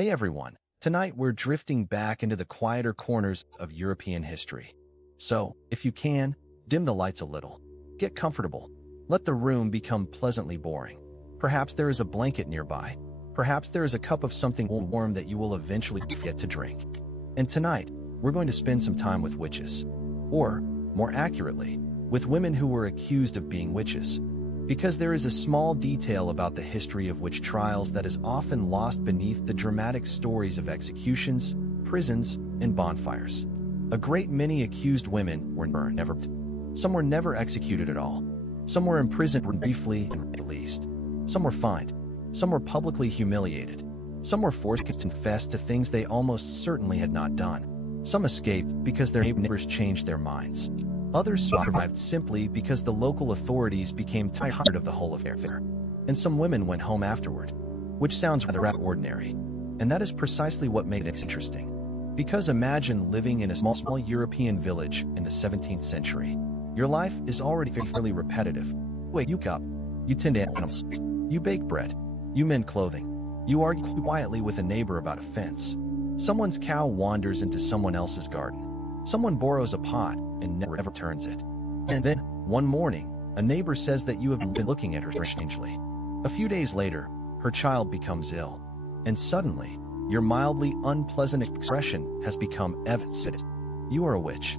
Hey everyone, tonight we're drifting back into the quieter corners of European history. So, if you can, dim the lights a little. Get comfortable. Let the room become pleasantly boring. Perhaps there is a blanket nearby. Perhaps there is a cup of something warm that you will eventually get to drink. And tonight, we're going to spend some time with witches. Or, more accurately, with women who were accused of being witches. Because there is a small detail about the history of witch trials that is often lost beneath the dramatic stories of executions, prisons, and bonfires. A great many accused women were never. Some were never executed at all. Some were imprisoned briefly and released. Some were fined. Some were publicly humiliated. Some were forced to confess to things they almost certainly had not done. Some escaped because their neighbors changed their minds. Others survived simply because the local authorities became tired of the whole affair. And some women went home afterward, which sounds rather ordinary. And that is precisely what made it interesting. Because imagine living in a small European village in the 17th century. Your life is already fairly repetitive. You wake up, you tend animals, you bake bread, you mend clothing, you argue quietly with a neighbor about a fence. Someone's cow wanders into someone else's garden. Someone borrows a pot and never ever turns it. And then, one morning, a neighbor says that you have been looking at her strangely. A few days later, her child becomes ill. And suddenly, your mildly unpleasant expression has become evident. You are a witch.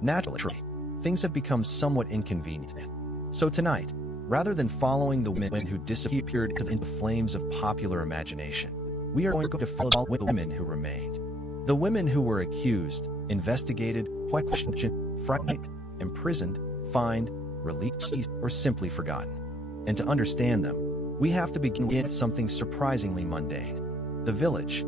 Naturally, things have become somewhat inconvenient. So tonight, rather than following the women who disappeared into flames of popular imagination, we are going to follow the women who remained. The women who were accused, investigated, questioned, frightened, imprisoned, fined, released, or simply forgotten. And to understand them, we have to begin with something surprisingly mundane: the village.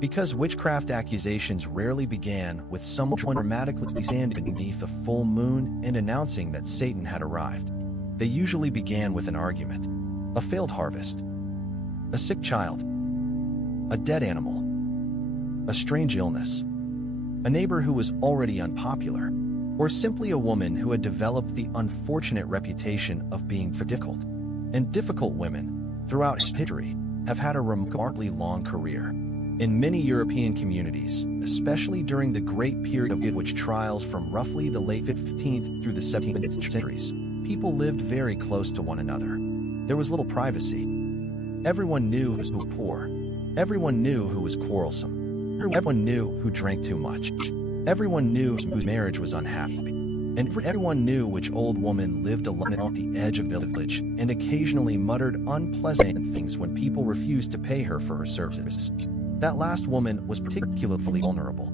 Because witchcraft accusations rarely began with someone dramatically standing beneath a full moon and announcing that Satan had arrived. They usually began with an argument, a failed harvest, a sick child, a dead animal, a strange illness, a neighbor who was already unpopular, or simply a woman who had developed the unfortunate reputation of being difficult. And difficult women, throughout history, have had a remarkably long career. In many European communities, especially during the great period of witch trials from roughly the late 15th through the 17th centuries, people lived very close to one another. There was little privacy. Everyone knew who was poor. Everyone knew who was quarrelsome. Everyone knew who drank too much. Everyone knew whose marriage was unhappy. And everyone knew which old woman lived alone at the edge of the village and occasionally muttered unpleasant things when people refused to pay her for her services. That last woman was particularly vulnerable.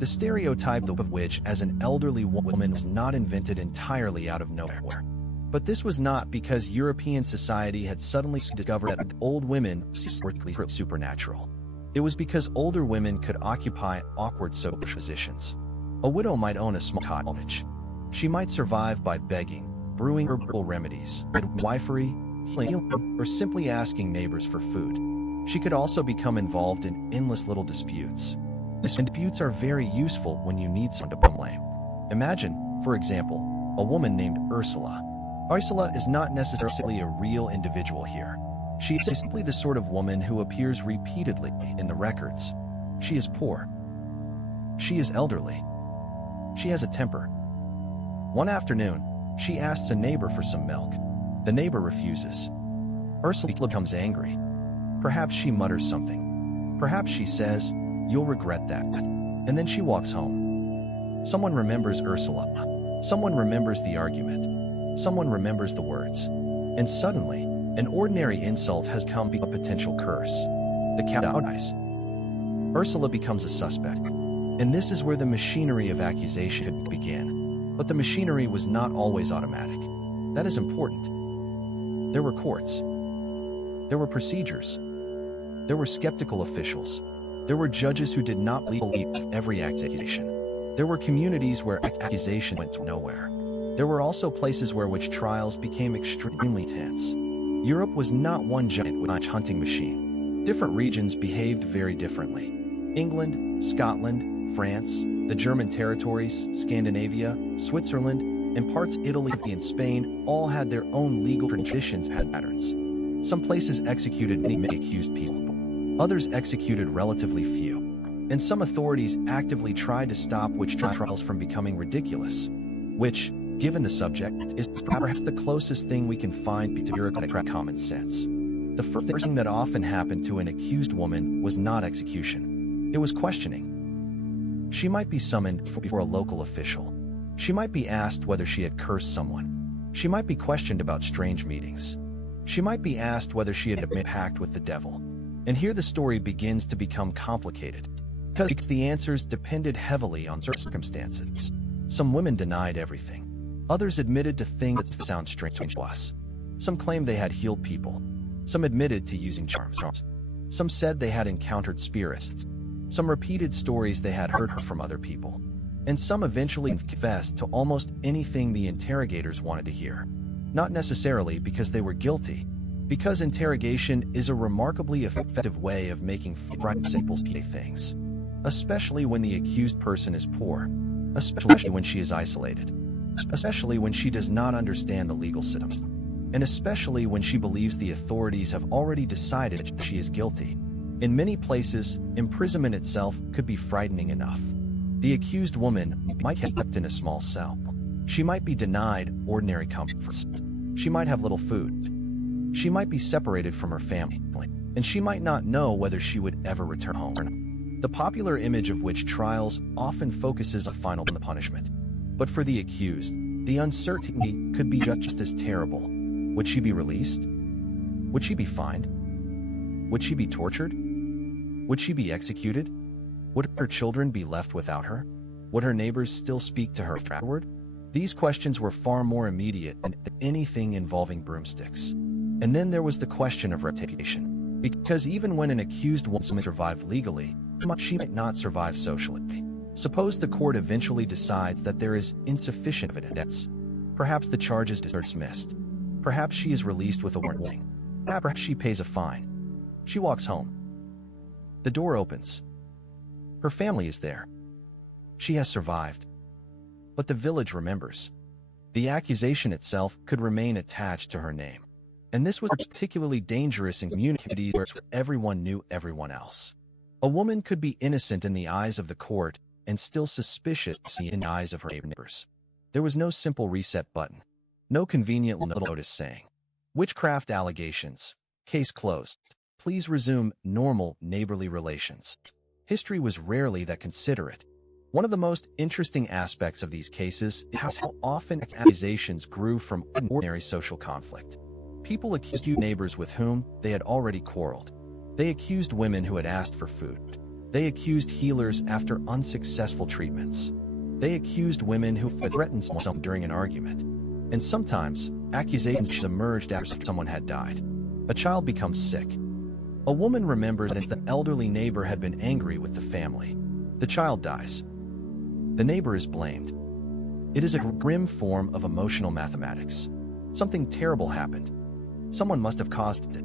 The stereotype of witch as an elderly woman was not invented entirely out of nowhere. But this was not because European society had suddenly discovered that old women were supernatural. It was because older women could occupy awkward social positions. A widow might own a small cottage. She might survive by begging, brewing herbal remedies, midwifery, healing, or simply asking neighbors for food. She could also become involved in endless little disputes. Disputes are very useful when you need someone to blame. Imagine, for example, a woman named Ursula. Ursula is not necessarily a real individual here. She is simply the sort of woman who appears repeatedly in the records. She is poor. She is elderly. She has a temper. One afternoon, she asks a neighbor for some milk. The neighbor refuses. Ursula becomes angry. Perhaps she mutters something. Perhaps she says, "You'll regret that." And then she walks home. Someone remembers Ursula. Someone remembers the argument. Someone remembers the words. And suddenly, an ordinary insult has become a potential curse. The cow dies. Ursula becomes a suspect. And this is where the machinery of accusation began. But the machinery was not always automatic. That is important. There were courts. There were procedures. There were skeptical officials. There were judges who did not believe every accusation. There were communities where accusation went to nowhere. There were also places where witch trials became extremely tense. Europe was not one giant witch hunting machine. Different regions behaved very differently. England, Scotland, France, the German territories, Scandinavia, Switzerland, and parts of Italy and Spain all had their own legal traditions and patterns. Some places executed many accused people. Others executed relatively few. And some authorities actively tried to stop witch trials from becoming ridiculous, which, given the subject, is perhaps the closest thing we can find to bureaucratic common sense. The first thing that often happened to an accused woman was not execution. It was questioning. She might be summoned before a local official. She might be asked whether she had cursed someone. She might be questioned about strange meetings. She might be asked whether she had made a pact with the devil. And here the story begins to become complicated, because the answers depended heavily on circumstances. Some women denied everything. Others admitted to things that sound strange to us. Some claimed they had healed people. Some admitted to using charms. Some said they had encountered spirits. Some repeated stories they had heard from other people. And some eventually confessed to almost anything the interrogators wanted to hear. Not necessarily because they were guilty, because interrogation is a remarkably effective way of making simple things. Especially when the accused person is poor. Especially when she is isolated. Especially when she does not understand the legal system. And especially when she believes the authorities have already decided she is guilty. In many places, imprisonment itself could be frightening enough. The accused woman might be kept in a small cell. She might be denied ordinary comforts. She might have little food. She might be separated from her family, and she might not know whether she would ever return home. The popular image of witch trials often focuses on final punishment. But for the accused, the uncertainty could be just as terrible. Would she be released? Would she be fined? Would she be tortured? Would she be executed? Would her children be left without her? Would her neighbors still speak to her afterward? These questions were far more immediate than anything involving broomsticks. And then there was the question of reputation. Because even when an accused woman survived legally, she might not survive socially. Suppose the court eventually decides that there is insufficient evidence. Perhaps the charges are dismissed. Perhaps she is released with a warning. Perhaps she pays a fine. She walks home. The door opens. Her family is there. She has survived. But the village remembers. The accusation itself could remain attached to her name. And this was particularly dangerous in communities where everyone knew everyone else. A woman could be innocent in the eyes of the court and still suspicious in the eyes of her neighbors. There was no simple reset button. No convenient little notice saying, "Witchcraft allegations. Case closed. Please resume normal neighborly relations." History was rarely that considerate. One of the most interesting aspects of these cases is how often accusations grew from ordinary social conflict. People accused neighbors with whom they had already quarreled. They accused women who had asked for food. They accused healers after unsuccessful treatments. They accused women who had threatened someone during an argument. And sometimes, accusations emerged after someone had died. A child becomes sick. A woman remembers that the elderly neighbor had been angry with the family. The child dies. The neighbor is blamed. It is a grim form of emotional mathematics. Something terrible happened. Someone must have caused it.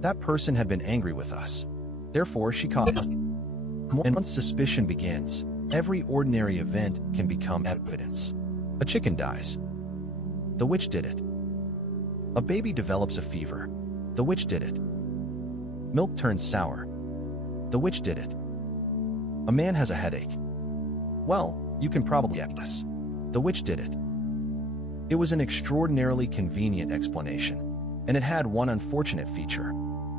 That person had been angry with us. Therefore, she caused it. And once suspicion begins, every ordinary event can become evidence. A chicken dies. The witch did it. A baby develops a fever. The witch did it. Milk turns sour. The witch did it. A man has a headache. Well, you can probably guess. The witch did it. It was an extraordinarily convenient explanation, and it had one unfortunate feature.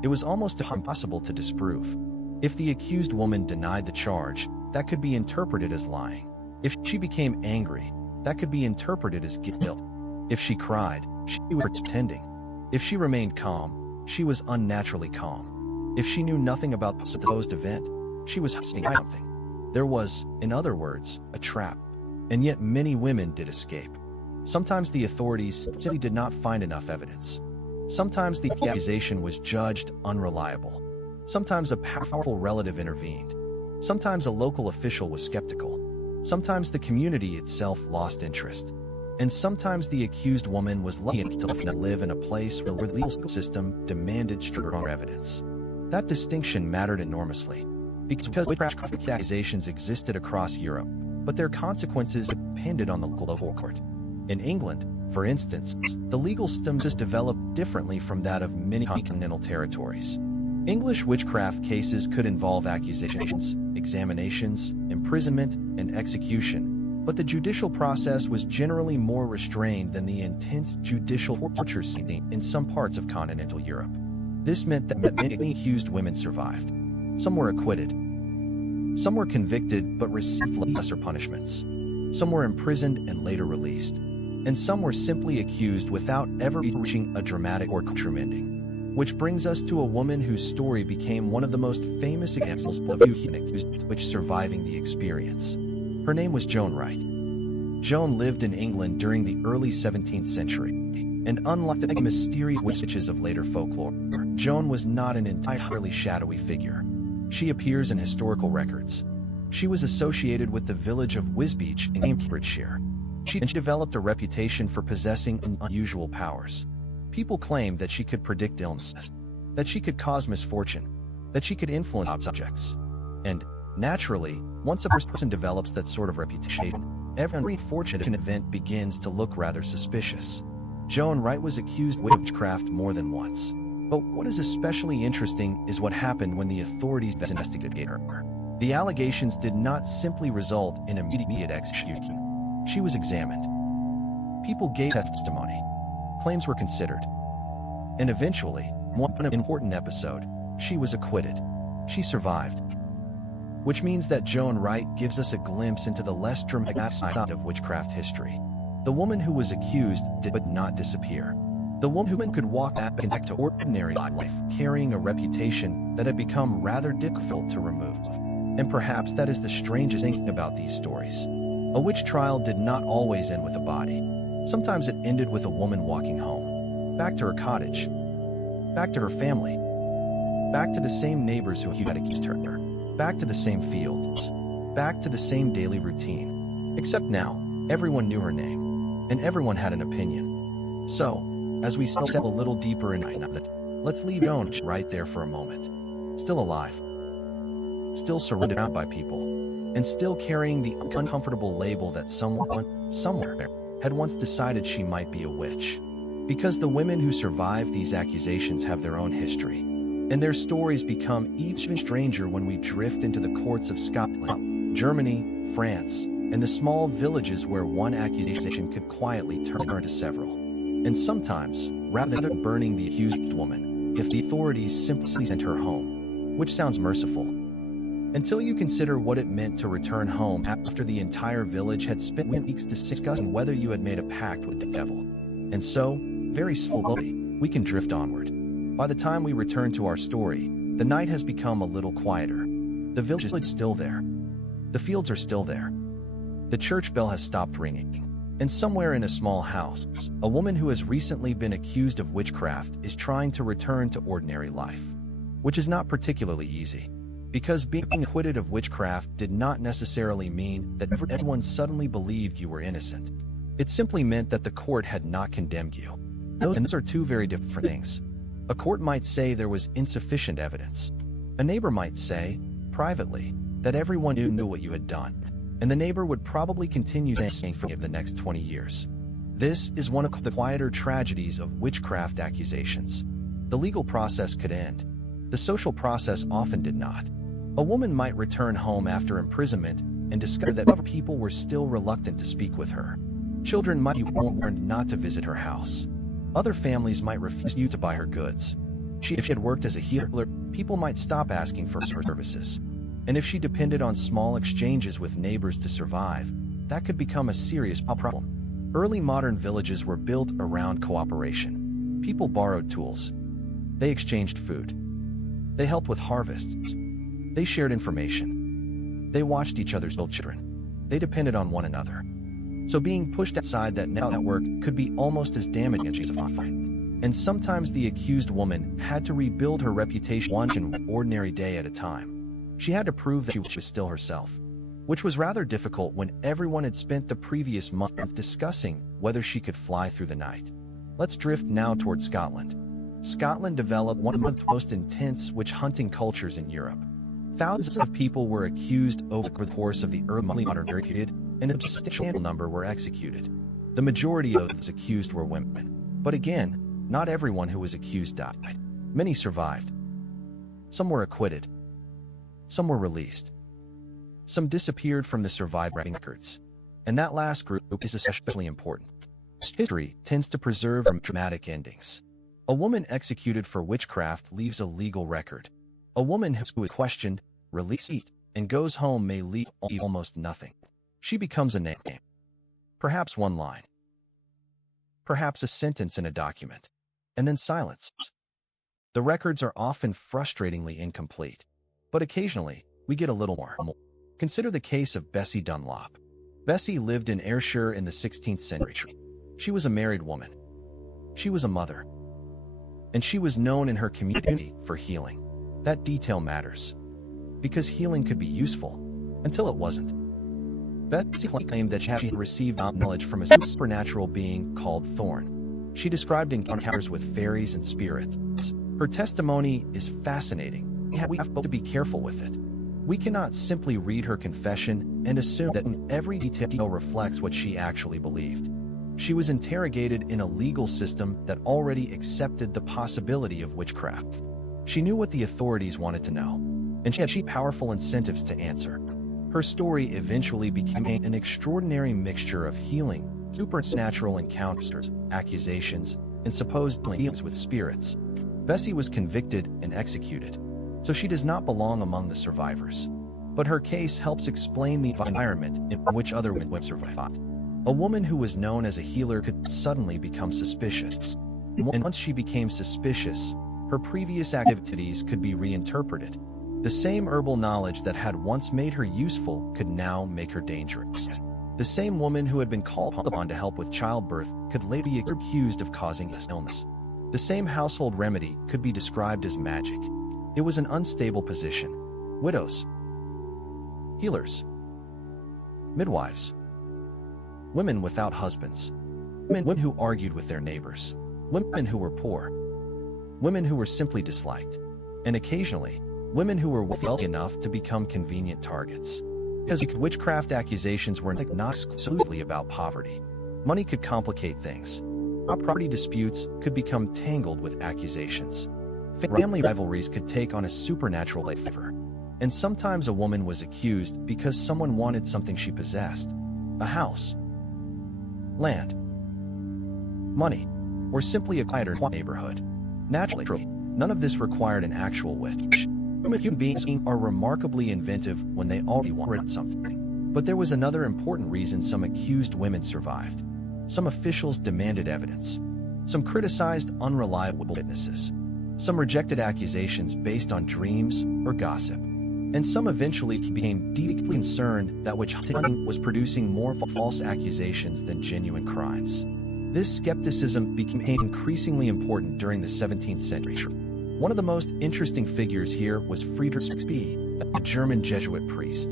It was almost impossible to disprove. If the accused woman denied the charge, that could be interpreted as lying. If she became angry, that could be interpreted as guilt. If she cried, she was pretending. If she remained calm, she was unnaturally calm. If she knew nothing about the supposed event, she was hiding something. There was, in other words, a trap. And yet many women did escape. Sometimes the authorities simply did not find enough evidence. Sometimes the accusation was judged unreliable. Sometimes a powerful relative intervened. Sometimes a local official was skeptical. Sometimes the community itself lost interest. And sometimes the accused woman was lucky to live in a place where the legal system demanded stronger evidence. That distinction mattered enormously, because witchcraft accusations existed across Europe, but their consequences depended on the local court. In England, for instance, the legal system just developed differently from that of many continental territories. English witchcraft cases could involve accusations, examinations, imprisonment, and execution, but the judicial process was generally more restrained than the intense judicial torture seen in some parts of continental Europe. This meant that many accused women survived. Some were acquitted. Some were convicted but received lesser punishments. Some were imprisoned and later released. And some were simply accused without ever reaching a dramatic or courtroom ending. Which brings us to a woman whose story became one of the most famous examples of human accused which surviving the experience. Her name was Joan Wright. Joan lived in England during the early 17th century, and unlike the mysterious witches of later folklore, Joan was not an entirely shadowy figure. She appears in historical records. She was associated with the village of Wisbech in Cambridgeshire. She developed a reputation for possessing unusual powers. People claimed that she could predict illness, that she could cause misfortune, that she could influence objects. And, naturally, once a person develops that sort of reputation, every fortunate event begins to look rather suspicious. Joan Wright was accused of witchcraft more than once. But what is especially interesting is what happened when the authorities investigated her. The allegations did not simply result in immediate execution. She was examined. People gave testimony. Claims were considered. And eventually, one important episode, she was acquitted. She survived. Which means that Joan Wright gives us a glimpse into the less dramatic side of witchcraft history. The woman who was accused did but not disappear. The woman who could walk back to ordinary life, carrying a reputation that had become rather difficult to remove. And perhaps that is the strangest thing about these stories. A witch trial did not always end with a body. Sometimes it ended with a woman walking home, back to her cottage, back to her family, back to the same neighbors who had accused her, back to the same fields, back to the same daily routine. Except now, everyone knew her name, and everyone had an opinion. So, as we step a little deeper into that, let's leave Joan right there for a moment. Still alive, still surrounded by people, and still carrying the uncomfortable label that someone, somewhere, had once decided she might be a witch. Because the women who survive these accusations have their own history, and their stories become even stranger when we drift into the courts of Scotland, Germany, France, and the small villages where one accusation could quietly turn into several. And sometimes, rather than burning the accused woman, if the authorities simply sent her home, which sounds merciful, until you consider what it meant to return home after the entire village had spent weeks discussing whether you had made a pact with the devil. And so, very slowly, we can drift onward. By the time we return to our story, the night has become a little quieter. The village is still there. The fields are still there. The church bell has stopped ringing. And somewhere in a small house, a woman who has recently been accused of witchcraft is trying to return to ordinary life. Which is not particularly easy. Because being acquitted of witchcraft did not necessarily mean that everyone suddenly believed you were innocent. It simply meant that the court had not condemned you. And those are two very different things. A court might say there was insufficient evidence. A neighbor might say, privately, that everyone knew what you had done. And the neighbor would probably continue saying for the next 20 years. This is one of the quieter tragedies of witchcraft accusations. The legal process could end. The social process often did not. A woman might return home after imprisonment and discover that other people were still reluctant to speak with her. Children might be warned not to visit her house. Other families might refuse to buy her goods. If she had worked as a healer, people might stop asking for her services. And if she depended on small exchanges with neighbors to survive, that could become a serious problem. Early modern villages were built around cooperation. People borrowed tools. They exchanged food. They helped with harvests. They shared information. They watched each other's children. They depended on one another. So being pushed outside that network could be almost as damaging as a fight. And sometimes the accused woman had to rebuild her reputation one ordinary day at a time. She had to prove that she was still herself, which was rather difficult when everyone had spent the previous month discussing whether she could fly through the night. Let's drift now toward Scotland. Scotland developed one of the most intense witch hunting cultures in Europe. Thousands of people were accused over the course of the early modern period, and a substantial number were executed. The majority of those accused were women. But again, not everyone who was accused died. Many survived. Some were acquitted. Some were released. Some disappeared from the surviving records. And that last group is especially important. History tends to preserve dramatic endings. A woman executed for witchcraft leaves a legal record. A woman who is questioned, released, and goes home may leave almost nothing. She becomes a name. Perhaps one line. Perhaps a sentence in a document. And then silence. The records are often frustratingly incomplete. But occasionally, we get a little more. Consider the case of Bessie Dunlop. Bessie lived in Ayrshire in the 16th century. She was a married woman. She was a mother. And she was known in her community for healing. That detail matters. Because healing could be useful, until it wasn't. Bessie claimed that she had received knowledge from a supernatural being called Thorn. She described encounters with fairies and spirits. Her testimony is fascinating. We have to be careful with it. We cannot simply read her confession and assume that every detail reflects what she actually believed. She was interrogated in a legal system that already accepted the possibility of witchcraft. She knew what the authorities wanted to know, and she had powerful incentives to answer. Her story eventually became an extraordinary mixture of healing, supernatural encounters, accusations, and supposed dealings with spirits. Bessie was convicted and executed, so she does not belong among the survivors. But her case helps explain the environment in which other women survived. A woman who was known as a healer could suddenly become suspicious. And once she became suspicious, her previous activities could be reinterpreted. The same herbal knowledge that had once made her useful could now make her dangerous. The same woman who had been called upon to help with childbirth could later be accused of causing illness. The same household remedy could be described as magic. It was an unstable position. Widows, healers, midwives, women without husbands, women who argued with their neighbors, women who were poor, women who were simply disliked, and occasionally, women who were wealthy enough to become convenient targets. Because witchcraft accusations were not exclusively about poverty. Money could complicate things. Property disputes could become tangled with accusations. Family rivalries could take on a supernatural flavor. And sometimes a woman was accused because someone wanted something she possessed. A house, land, money, or simply a quieter neighborhood. Naturally, none of this required an actual witch. Human beings are remarkably inventive when they already wanted something. But there was another important reason some accused women survived. Some officials demanded evidence. Some criticized unreliable witnesses. Some rejected accusations based on dreams or gossip. And some eventually became deeply concerned that witch hunting was producing more false accusations than genuine crimes. This skepticism became increasingly important during the 17th century. One of the most interesting figures here was Friedrich Spee, a German Jesuit priest.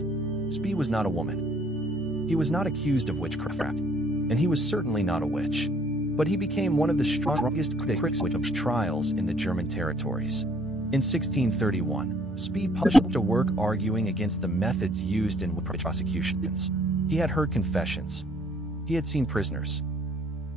Spee was not a woman. He was not accused of witchcraft, and he was certainly not a witch. But he became one of the strongest critics of trials in the German territories. In 1631, Spee published a work arguing against the methods used in witch prosecutions. He had heard confessions. He had seen prisoners.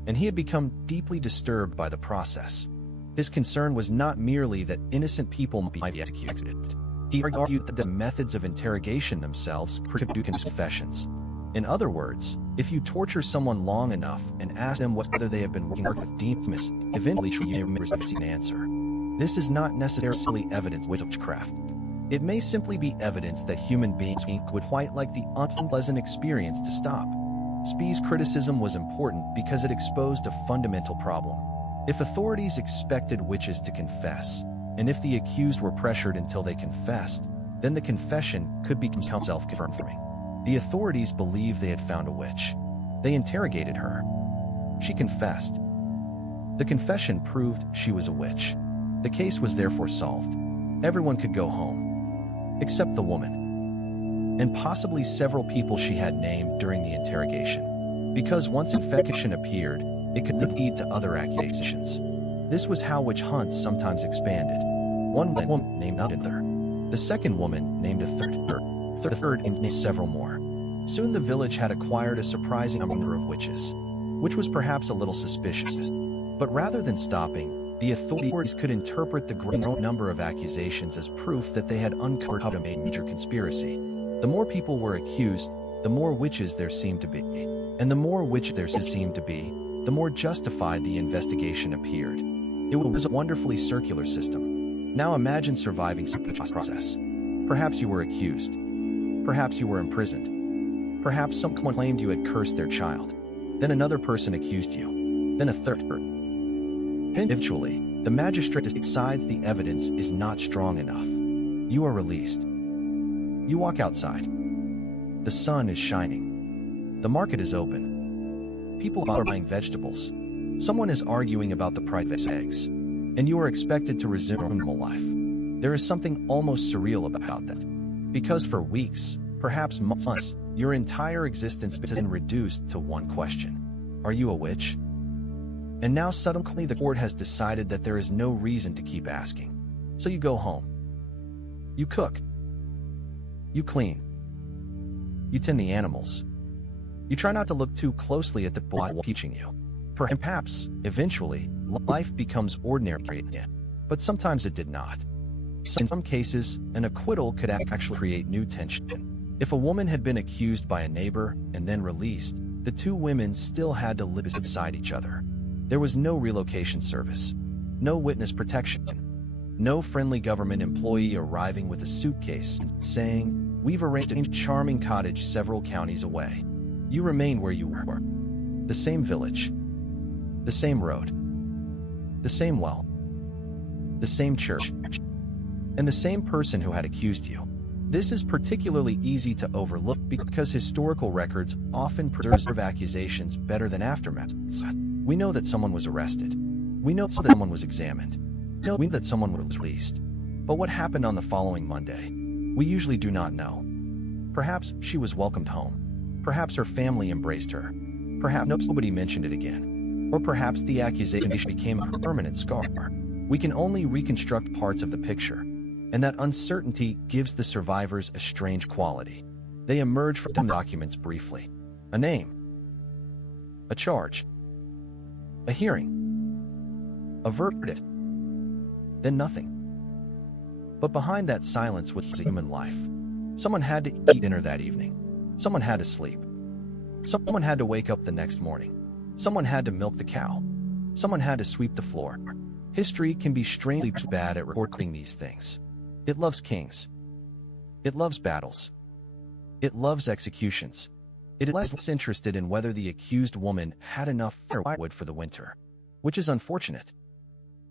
And he had become deeply disturbed by the process. His concern was not merely that innocent people might be executed. He argued that the methods of interrogation themselves could produce confessions. In other words, if you torture someone long enough and ask them whether they have been working with demons, eventually you may receive an answer. This is not necessarily evidence of witchcraft. It may simply be evidence that human beings would quite like the unpleasant experience to stop. Spee's criticism was important because it exposed a fundamental problem. If authorities expected witches to confess, and if the accused were pressured until they confessed, then the confession could become self-confirming. The authorities believed they had found a witch. They interrogated her. She confessed. The confession proved she was a witch. The case was therefore solved. Everyone could go home, except the woman, and possibly several people she had named during the interrogation. Because once infection appeared, it could lead to other accusations. This was how witch hunts sometimes expanded. One woman named another. The second woman named a third. The third named several more. Soon the village had acquired a surprising number of witches, which was perhaps a little suspicious. But rather than stopping, The authorities could interpret the growing number of accusations as proof that they had uncovered a major conspiracy. The more people were accused, the more witches there seemed to be. And the more witches there seemed to be, the more justified the investigation appeared. It was a wonderfully circular system. Now imagine surviving such a process. Perhaps you were accused. Perhaps you were imprisoned. Perhaps someone claimed you had cursed their child. Then another person accused you. Then a third. Eventually, the magistrate decides the evidence is not strong enough. You are released. You walk outside. The sun is shining. The market is open. People are buying vegetables. Someone is arguing about the price of eggs. And you are expected to resume normal life. There is something almost surreal about that. Because for weeks, perhaps months, your entire existence has been reduced to one question. Are you a witch? And now suddenly the court has decided that there is no reason to keep asking. So you go home. You cook. You clean. You tend the animals. You try not to look too closely at the boy teaching you. Perhaps, eventually, life becomes ordinary again. But sometimes it did not. In some cases, an acquittal could actually create new tension. If a woman had been accused by a neighbor and then released, the two women still had to live beside each other. There was no relocation service, no witness protection, no friendly government employee arriving with a suitcase and saying, "We've arranged a charming cottage several counties away." You remain where you were. The same village, the same road, the same well, the same church, and the same person who had accused you. This is particularly easy to overlook because historical records often preserve accusations better than aftermaths. We know that someone was arrested. We know that someone was examined. We know that someone was released. But what happened on the following Monday? We usually do not know. Perhaps she was welcomed home. Perhaps her family embraced her. Perhaps nobody mentioned it again. Or perhaps the accusation became a permanent scar. We can only reconstruct parts of the picture. And that uncertainty gives the survivors a strange quality. They emerge from the documents briefly. A name. A charge. A hearing. A verdict. Then nothing. But behind that silence was a human life. Someone had to eat dinner that evening. Someone had to sleep. Someone had to wake up the next morning. Someone had to milk the cow. Someone had to sweep the floor. History can be strangely bad at recording these things. It loves kings. It loves battles. It loves executions. It is less interested in whether the accused woman had enough firewood for the winter, which is unfortunate,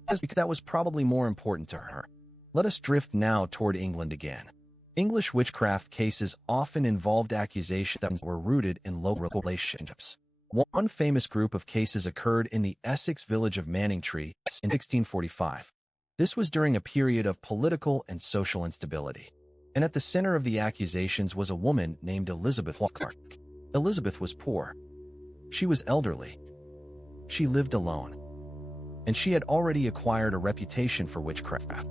because that was probably more important to her. Let us drift now toward England again. English witchcraft cases often involved accusations that were rooted in local relationships. One famous group of cases occurred in the Essex village of Manningtree in 1645. This was during a period of political and social instability. And at the center of the accusations was a woman named Elizabeth Clark. Elizabeth was poor. She was elderly. She lived alone. And she had already acquired a reputation for witchcraft.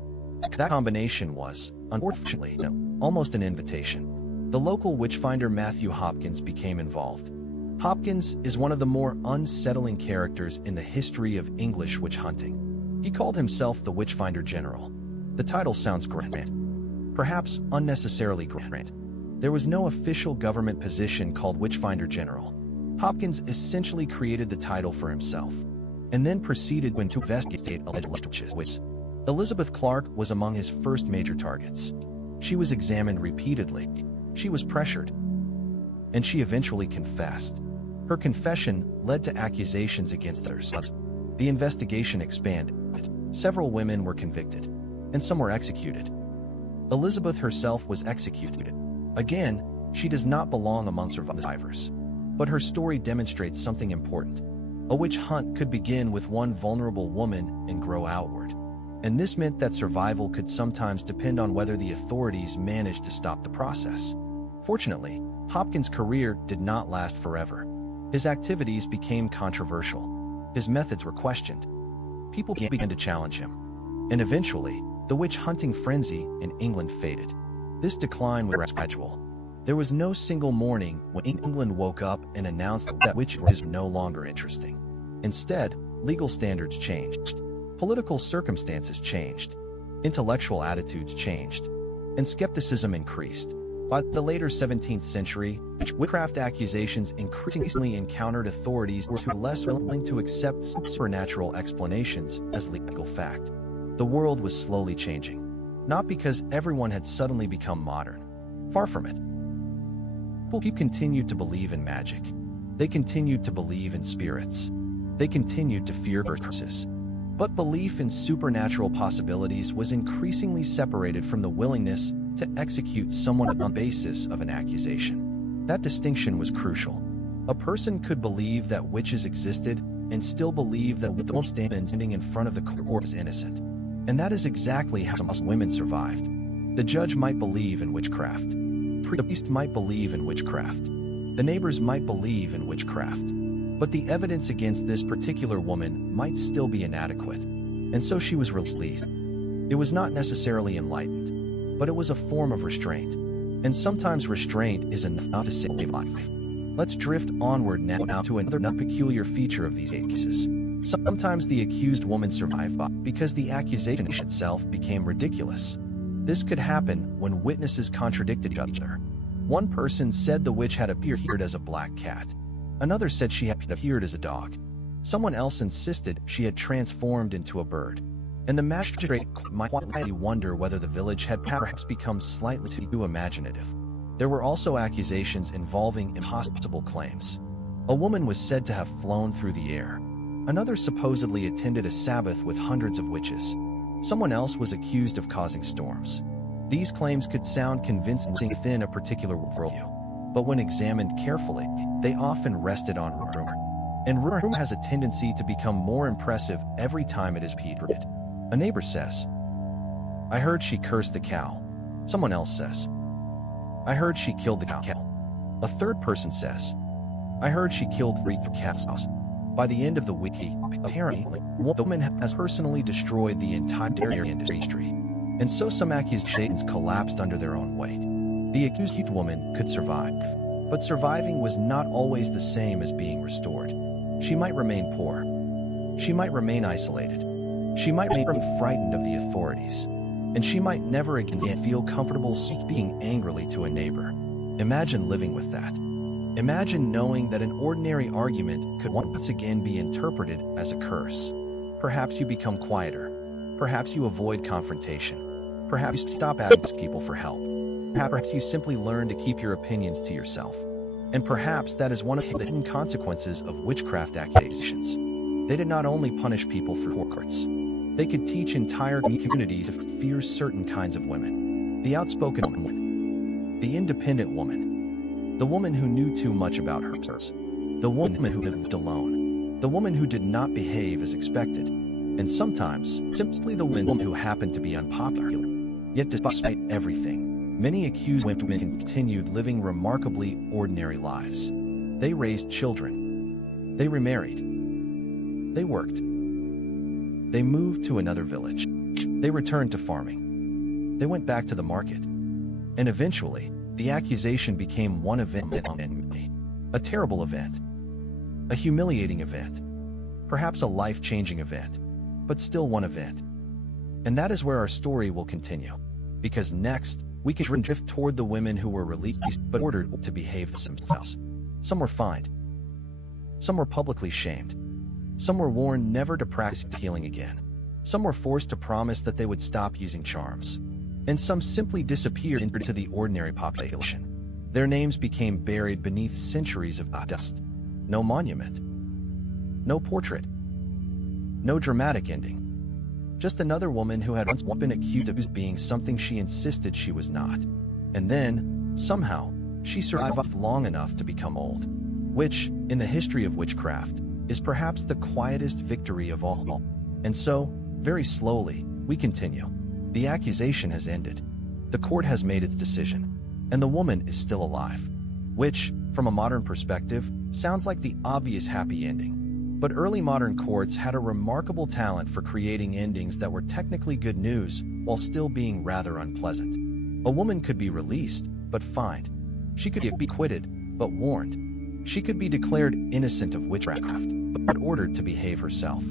That combination was, unfortunately, almost an invitation. The local witchfinder Matthew Hopkins became involved. Hopkins is one of the more unsettling characters in the history of English witch hunting. He called himself the Witchfinder General. The title sounds grand, perhaps unnecessarily grand. There was no official government position called Witchfinder General. Hopkins essentially created the title for himself, and then proceeded to investigate alleged witches. Elizabeth Clark was among his first major targets. She was examined repeatedly. She was pressured. And she eventually confessed. Her confession led to accusations against her. The investigation expanded. Several women were convicted, and some were executed. Elizabeth herself was executed. Again, she does not belong among survivors. But her story demonstrates something important. A witch hunt could begin with one vulnerable woman and grow outward. And this meant that survival could sometimes depend on whether the authorities managed to stop the process. Fortunately, Hopkins' career did not last forever. His activities became controversial. His methods were questioned. People began to challenge him. And eventually, the witch hunting frenzy in England faded. This decline was gradual. There was no single morning when England woke up and announced that witches were no longer interesting. Instead, legal standards changed. Political circumstances changed, intellectual attitudes changed, and skepticism increased. By the later 17th century, witchcraft accusations increasingly encountered authorities who were less willing to accept supernatural explanations as legal fact. The world was slowly changing, not because everyone had suddenly become modern. Far from it. People continued to believe in magic. They continued to believe in spirits. They continued to fear curses. But belief in supernatural possibilities was increasingly separated from the willingness to execute someone on the basis of an accusation. That distinction was crucial. A person could believe that witches existed and still believe that the woman standing in front of the court is innocent. And that is exactly how some women survived. The judge might believe in witchcraft. The priest might believe in witchcraft. The neighbors might believe in witchcraft. But the evidence against this particular woman might still be inadequate. And so she was released. It was not necessarily enlightened, but it was a form of restraint. And sometimes restraint is enough to save life. Let's drift onward now to another peculiar feature of these cases. Sometimes the accused woman survived because the accusation itself became ridiculous. This could happen when witnesses contradicted each other. One person said the witch had appeared as a black cat. Another said she had appeared as a dog. Someone else insisted she had transformed into a bird. And the magistrate might wonder whether the village had perhaps become slightly too imaginative. There were also accusations involving impossible claims. A woman was said to have flown through the air. Another supposedly attended a Sabbath with hundreds of witches. Someone else was accused of causing storms. These claims could sound convincing within a particular worldview, but when examined carefully, they often rested on rumor. And rumor has a tendency to become more impressive every time it is repeated. A neighbor says, "I heard she cursed the cow." Someone else says, "I heard she killed the cow." A third person says, "I heard she killed 3 cows." By the end of the week, apparently, the woman has personally destroyed the entire industry. And so some accusations collapsed under their own weight. The accused woman could survive, but surviving was not always the same as being restored. She might remain poor. She might remain isolated. She might remain frightened of the authorities. And she might never again feel comfortable speaking angrily to a neighbor. Imagine living with that. Imagine knowing that an ordinary argument could once again be interpreted as a curse. Perhaps you become quieter. Perhaps you avoid confrontation. Perhaps you stop asking people for help. Perhaps you simply learn to keep your opinions to yourself. And perhaps that is one of the hidden consequences of witchcraft accusations. They did not only punish people for courts. They could teach entire communities to fear certain kinds of women. The outspoken woman. The independent woman. The woman who knew too much about hers. The woman who lived alone. The woman who did not behave as expected. And sometimes, simply the woman who happened to be unpopular. Yet despite everything, many accused women continued living remarkably ordinary lives. They raised children. They remarried. They worked. They moved to another village. They returned to farming. They went back to the market. And eventually, the accusation became one event, a terrible event, a humiliating event, perhaps a life-changing event, but still one event. And that is where our story will continue. Because next, we can drift toward the women who were released but ordered to behave themselves. Some were fined. Some were publicly shamed. Some were warned never to practice healing again. Some were forced to promise that they would stop using charms. And some simply disappeared into the ordinary population. Their names became buried beneath centuries of dust. No monument. No portrait. No dramatic ending. Just another woman who had once been accused of being something she insisted she was not. And then, somehow, she survived long enough to become old. Which, in the history of witchcraft, is perhaps the quietest victory of all. And so, very slowly, we continue. The accusation has ended. The court has made its decision. And the woman is still alive. Which, from a modern perspective, sounds like the obvious happy ending. But early modern courts had a remarkable talent for creating endings that were technically good news, while still being rather unpleasant. A woman could be released, but fined. She could be acquitted, but warned. She could be declared innocent of witchcraft, but ordered to behave herself.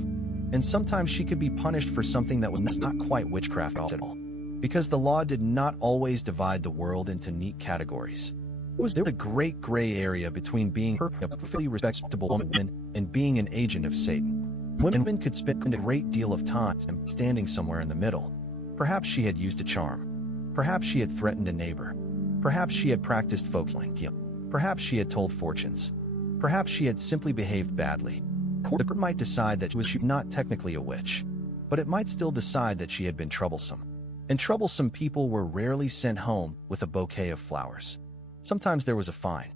And sometimes she could be punished for something that was not quite witchcraft at all, because the law did not always divide the world into neat categories. There was a great gray area between being a perfectly respectable woman and being an agent of Satan. Women could spend a great deal of time standing somewhere in the middle. Perhaps she had used a charm. Perhaps she had threatened a neighbor. Perhaps she had practiced folk healing. Perhaps she had told fortunes. Perhaps she had simply behaved badly. The court might decide that she was not technically a witch, but it might still decide that she had been troublesome. And troublesome people were rarely sent home with a bouquet of flowers. Sometimes there was a fine.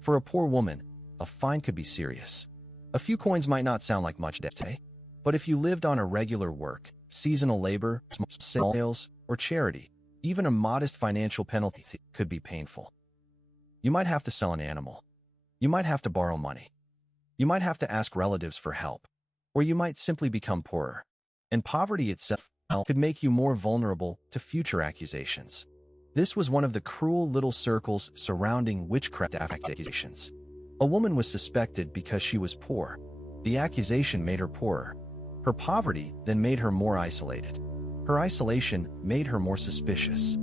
For a poor woman, a fine could be serious. A few coins might not sound like much today, but if you lived on irregular work, seasonal labor, sales, or charity, even a modest financial penalty could be painful. You might have to sell an animal. You might have to borrow money. You might have to ask relatives for help, or you might simply become poorer. And poverty itself could make you more vulnerable to future accusations. This was one of the cruel little circles surrounding witchcraft accusations. A woman was suspected because she was poor. The accusation made her poorer. Her poverty then made her more isolated. Her isolation made her more suspicious.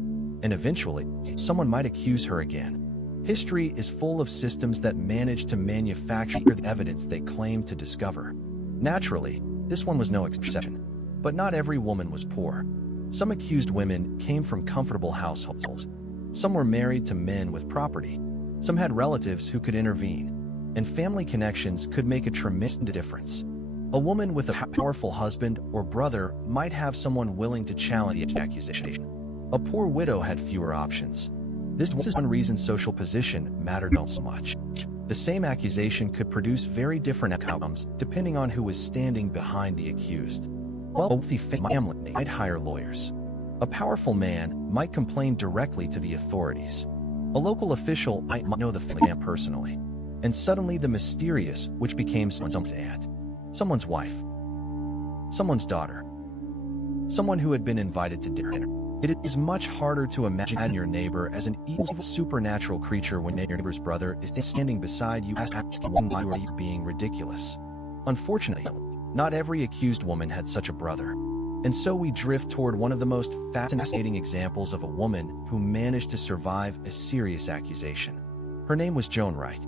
And eventually, someone might accuse her again. History is full of systems that manage to manufacture the evidence they claim to discover. Naturally, this one was no exception. But not every woman was poor. Some accused women came from comfortable households. Some were married to men with property. Some had relatives who could intervene. And family connections could make a tremendous difference. A woman with a powerful husband or brother might have someone willing to challenge the accusation. A poor widow had fewer options. This is one reason social position mattered so much. The same accusation could produce very different outcomes depending on who was standing behind the accused. A wealthy family might hire lawyers. A powerful man might complain directly to the authorities. A local official might know the family personally. And suddenly the mysterious, which became someone's aunt, someone's wife, someone's daughter, someone who had been invited to dinner. It is much harder to imagine your neighbor as an evil supernatural creature when your neighbor's brother is standing beside you asking why are you being ridiculous. Unfortunately, not every accused woman had such a brother. And so we drift toward one of the most fascinating examples of a woman who managed to survive a serious accusation. Her name was Joan Wright.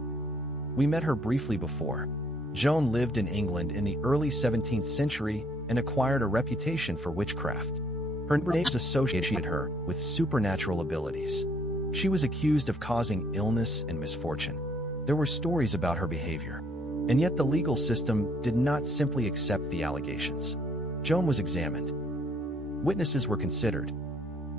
We met her briefly before. Joan lived in England in the early 17th century and acquired a reputation for witchcraft. Her neighbors associated her with supernatural abilities. She was accused of causing illness and misfortune. There were stories about her behavior, and yet the legal system did not simply accept the allegations. Joan was examined. Witnesses were considered,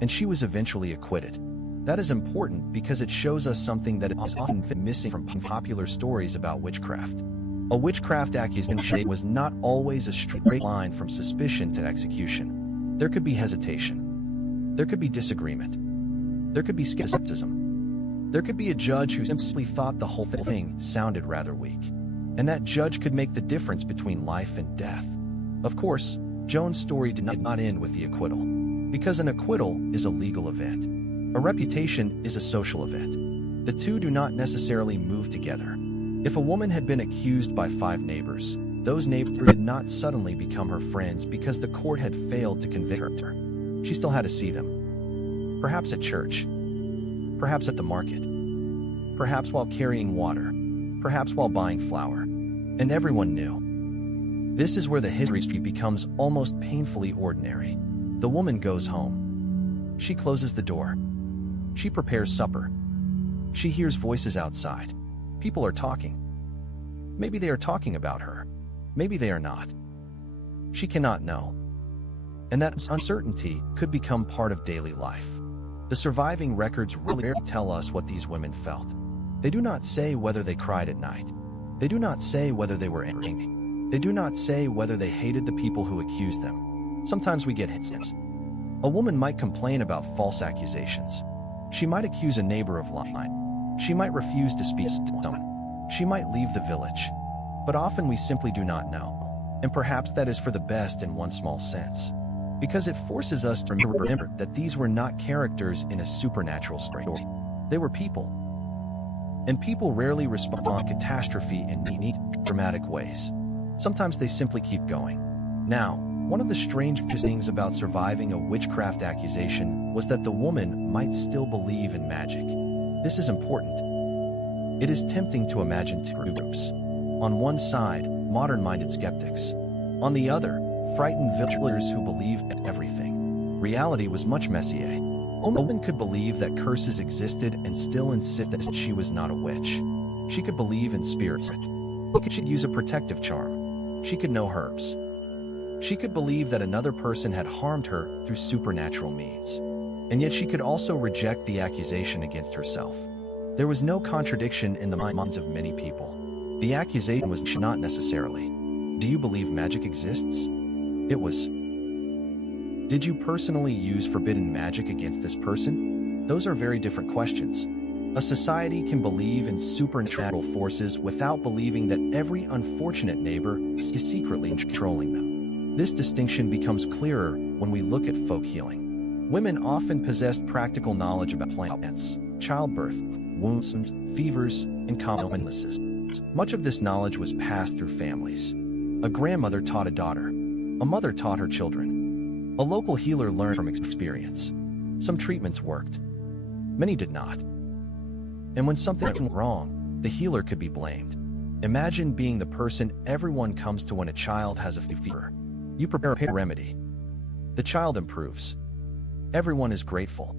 and she was eventually acquitted. That is important because it shows us something that is often missing from popular stories about witchcraft. A witchcraft accusation was not always a straight line from suspicion to execution. There could be hesitation. There could be disagreement. There could be skepticism. There could be a judge who simply thought the whole thing sounded rather weak. And that judge could make the difference between life and death. Of course, Joan's story did not end with the acquittal, because an acquittal is a legal event. A reputation is a social event. The two do not necessarily move together. If a woman had been accused by 5 neighbors, those neighbors did not suddenly become her friends because the court had failed to convict her. She still had to see them. Perhaps at church. Perhaps at the market. Perhaps while carrying water. Perhaps while buying flour. And everyone knew. This is where the history becomes almost painfully ordinary. The woman goes home. She closes the door. She prepares supper. She hears voices outside. People are talking. Maybe they are talking about her. Maybe they are not. She cannot know. And that uncertainty could become part of daily life. The surviving records rarely tell us what these women felt. They do not say whether they cried at night. They do not say whether they were angry. They do not say whether they hated the people who accused them. Sometimes we get hints. A woman might complain about false accusations. She might accuse a neighbor of lying. She might refuse to speak to someone. She might leave the village. But often we simply do not know. And perhaps that is for the best in one small sense. Because it forces us to remember that these were not characters in a supernatural story. They were people. And people rarely respond to catastrophe in neat, dramatic ways. Sometimes they simply keep going. Now, one of the strangest things about surviving a witchcraft accusation was that the woman might still believe in magic. This is important. It is tempting to imagine two groups. On one side, modern-minded skeptics. On the other, frightened villagers who believed in everything. Reality was much messier. A woman could believe that curses existed and still insist that she was not a witch. She could believe in spirits. She could use a protective charm. She could know herbs. She could believe that another person had harmed her through supernatural means. And yet she could also reject the accusation against herself. There was no contradiction in the minds of many people. The accusation was not necessarily, "Do you believe magic exists?" It was, "Did you personally use forbidden magic against this person?" Those are very different questions. A society can believe in supernatural forces without believing that every unfortunate neighbor is secretly controlling them. This distinction becomes clearer when we look at folk healing. Women often possessed practical knowledge about plants, childbirth, wounds, fevers, and common illnesses. Much of this knowledge was passed through families. A grandmother taught a daughter. A mother taught her children. A local healer learned from experience. Some treatments worked. Many did not. And when something went wrong, the healer could be blamed. Imagine being the person everyone comes to when a child has a fever. You prepare a remedy. The child improves. Everyone is grateful.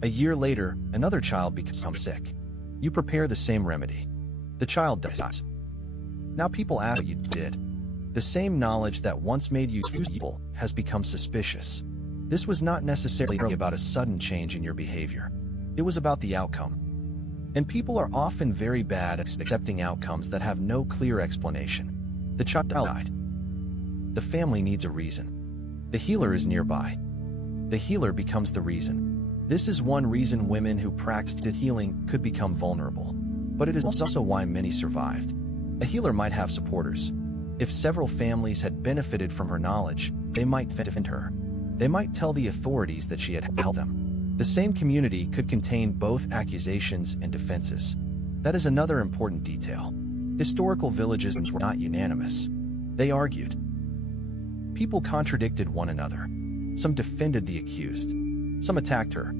A year later, another child becomes sick. You prepare the same remedy. The child dies. Now people ask what you did. The same knowledge that once made you useful has become suspicious. This was not necessarily about a sudden change in your behavior. It was about the outcome. And people are often very bad at accepting outcomes that have no clear explanation. The child died. The family needs a reason. The healer is nearby. The healer becomes the reason. This is one reason women who practiced healing could become vulnerable. But it is also why many survived. A healer might have supporters. If several families had benefited from her knowledge, they might defend her. They might tell the authorities that she had helped them. The same community could contain both accusations and defenses. That is another important detail. Historical villages were not unanimous. They argued. People contradicted one another. Some defended the accused. Some attacked her.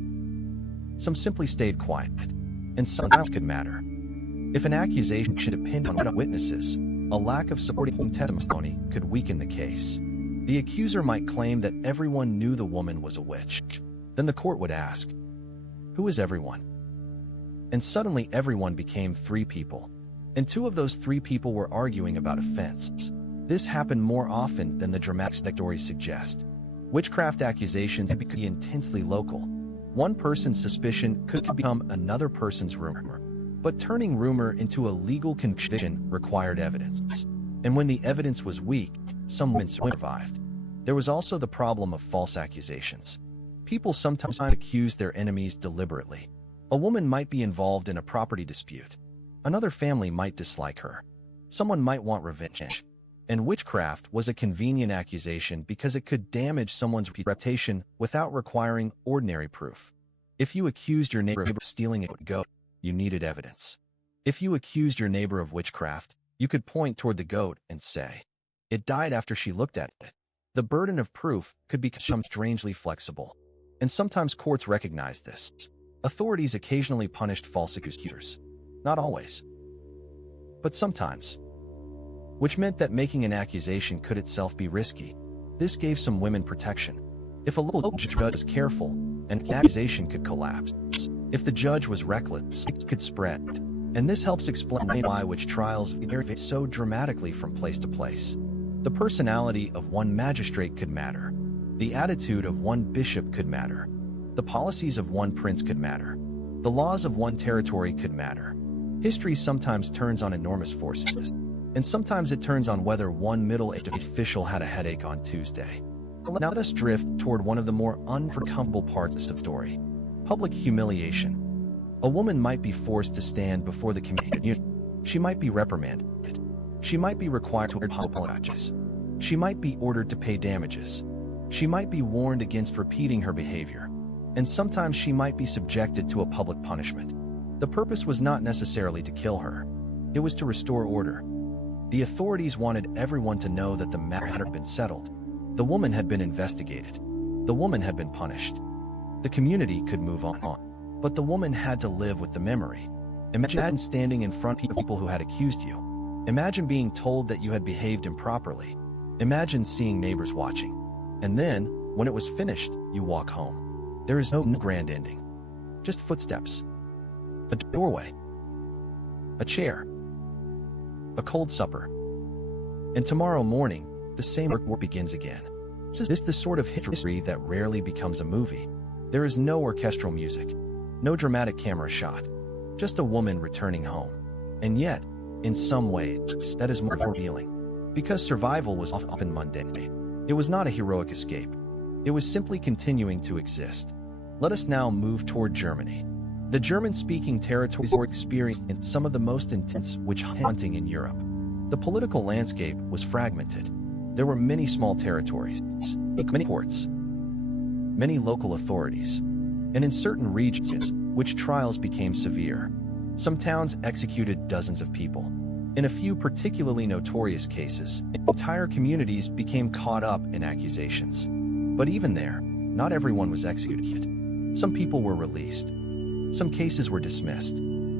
Some simply stayed quiet. And silence could matter. If an accusation should depend on witnesses, a lack of supporting testimony could weaken the case. The accuser might claim that everyone knew the woman was a witch. Then the court would ask, "Who is everyone?" And suddenly everyone became three people. And two of those three people were arguing about offense. This happened more often than the dramatic stories suggest. Witchcraft accusations could be intensely local. One person's suspicion could become another person's rumor. But turning rumor into a legal conviction required evidence. And when the evidence was weak, some women survived. There was also the problem of false accusations. People sometimes accuse their enemies deliberately. A woman might be involved in a property dispute. Another family might dislike her. Someone might want revenge. And witchcraft was a convenient accusation because it could damage someone's reputation without requiring ordinary proof. If you accused your neighbor of stealing a goat, you needed evidence. If you accused your neighbor of witchcraft, you could point toward the goat and say, "It died after she looked at it." The burden of proof could become strangely flexible. And sometimes courts recognized this. Authorities occasionally punished false accusers. Not always. But sometimes. Which meant that making an accusation could itself be risky. This gave some women protection. If a local judge was careful, an accusation could collapse. If the judge was reckless, it could spread. And this helps explain why witch trials vary so dramatically from place to place. The personality of one magistrate could matter. The attitude of one bishop could matter. The policies of one prince could matter. The laws of one territory could matter. History sometimes turns on enormous forces. And sometimes it turns on whether one middle-aged official had a headache on Tuesday. Now let us drift toward one of the more unforgettable parts of the story. Public humiliation. A woman might be forced to stand before the community. She might be reprimanded. She might be required to apologize. She might be ordered to pay damages. She might be warned against repeating her behavior. And sometimes she might be subjected to a public punishment. The purpose was not necessarily to kill her. It was to restore order. The authorities wanted everyone to know that the matter had been settled. The woman had been investigated. The woman had been punished. The community could move on. But the woman had to live with the memory. Imagine standing in front of people who had accused you. Imagine being told that you had behaved improperly. Imagine seeing neighbors watching. And then, when it was finished, you walk home. There is no grand ending. Just footsteps. A doorway. A chair. A cold supper. And tomorrow morning, the same work begins again. This is the sort of history that rarely becomes a movie. There is no orchestral music, no dramatic camera shot, just a woman returning home. And yet, in some ways, that is more revealing. Because survival was often mundane. It was not a heroic escape. It was simply continuing to exist. Let us now move toward Germany. The German-speaking territories were experiencing some of the most intense witch hunting in Europe. The political landscape was fragmented. There were many small territories, many courts, many local authorities, and in certain regions, witch trials became severe. Some towns executed dozens of people. In a few particularly notorious cases, entire communities became caught up in accusations. But even there, not everyone was executed. Some people were released. Some cases were dismissed.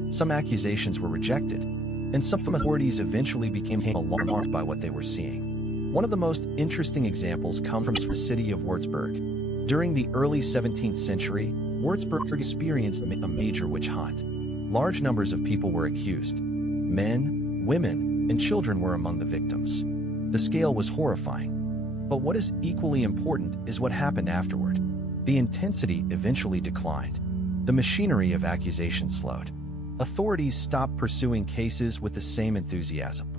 Some accusations were rejected. And some authorities eventually became alarmed by what they were seeing. One of the most interesting examples comes from the city of Würzburg. During the early 17th century, Würzburg experienced a major witch hunt. Large numbers of people were accused. Men, women, and children were among the victims. The scale was horrifying. But what is equally important is what happened afterward. The intensity eventually declined. The machinery of accusation slowed. Authorities stopped pursuing cases with the same enthusiasm,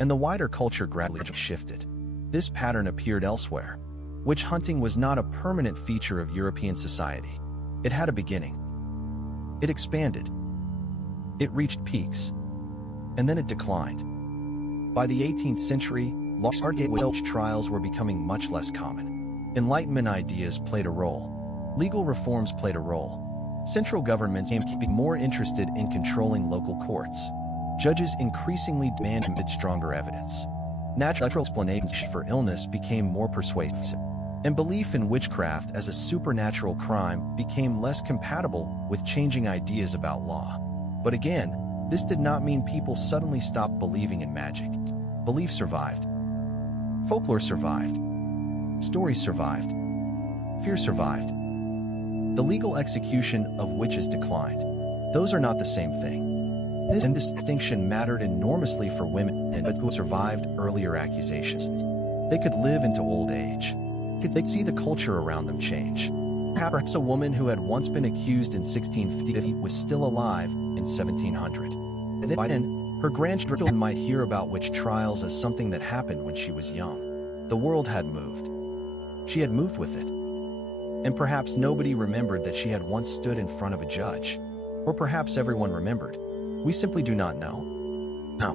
and the wider culture gradually shifted. This pattern appeared elsewhere. Witch hunting was not a permanent feature of European society. It had a beginning. It expanded. It reached peaks. And then it declined. By the 18th century, large-scale witch trials were becoming much less common. Enlightenment ideas played a role. Legal reforms played a role. Central governments became more interested in controlling local courts. Judges increasingly demanded stronger evidence. Natural explanations for illness became more persuasive. And belief in witchcraft as a supernatural crime became less compatible with changing ideas about law. But again, this did not mean people suddenly stopped believing in magic. Belief survived. Folklore survived. Stories survived. Fear survived. The legal execution of witches declined. Those are not the same thing. This distinction mattered enormously for women who survived earlier accusations. They could live into old age. They could see the culture around them change. Perhaps a woman who had once been accused in 1650 was still alive in 1700. And by then, her grandchildren might hear about witch trials as something that happened when she was young. The world had moved. She had moved with it. And perhaps nobody remembered that she had once stood in front of a judge. Or perhaps everyone remembered. We simply do not know. Now,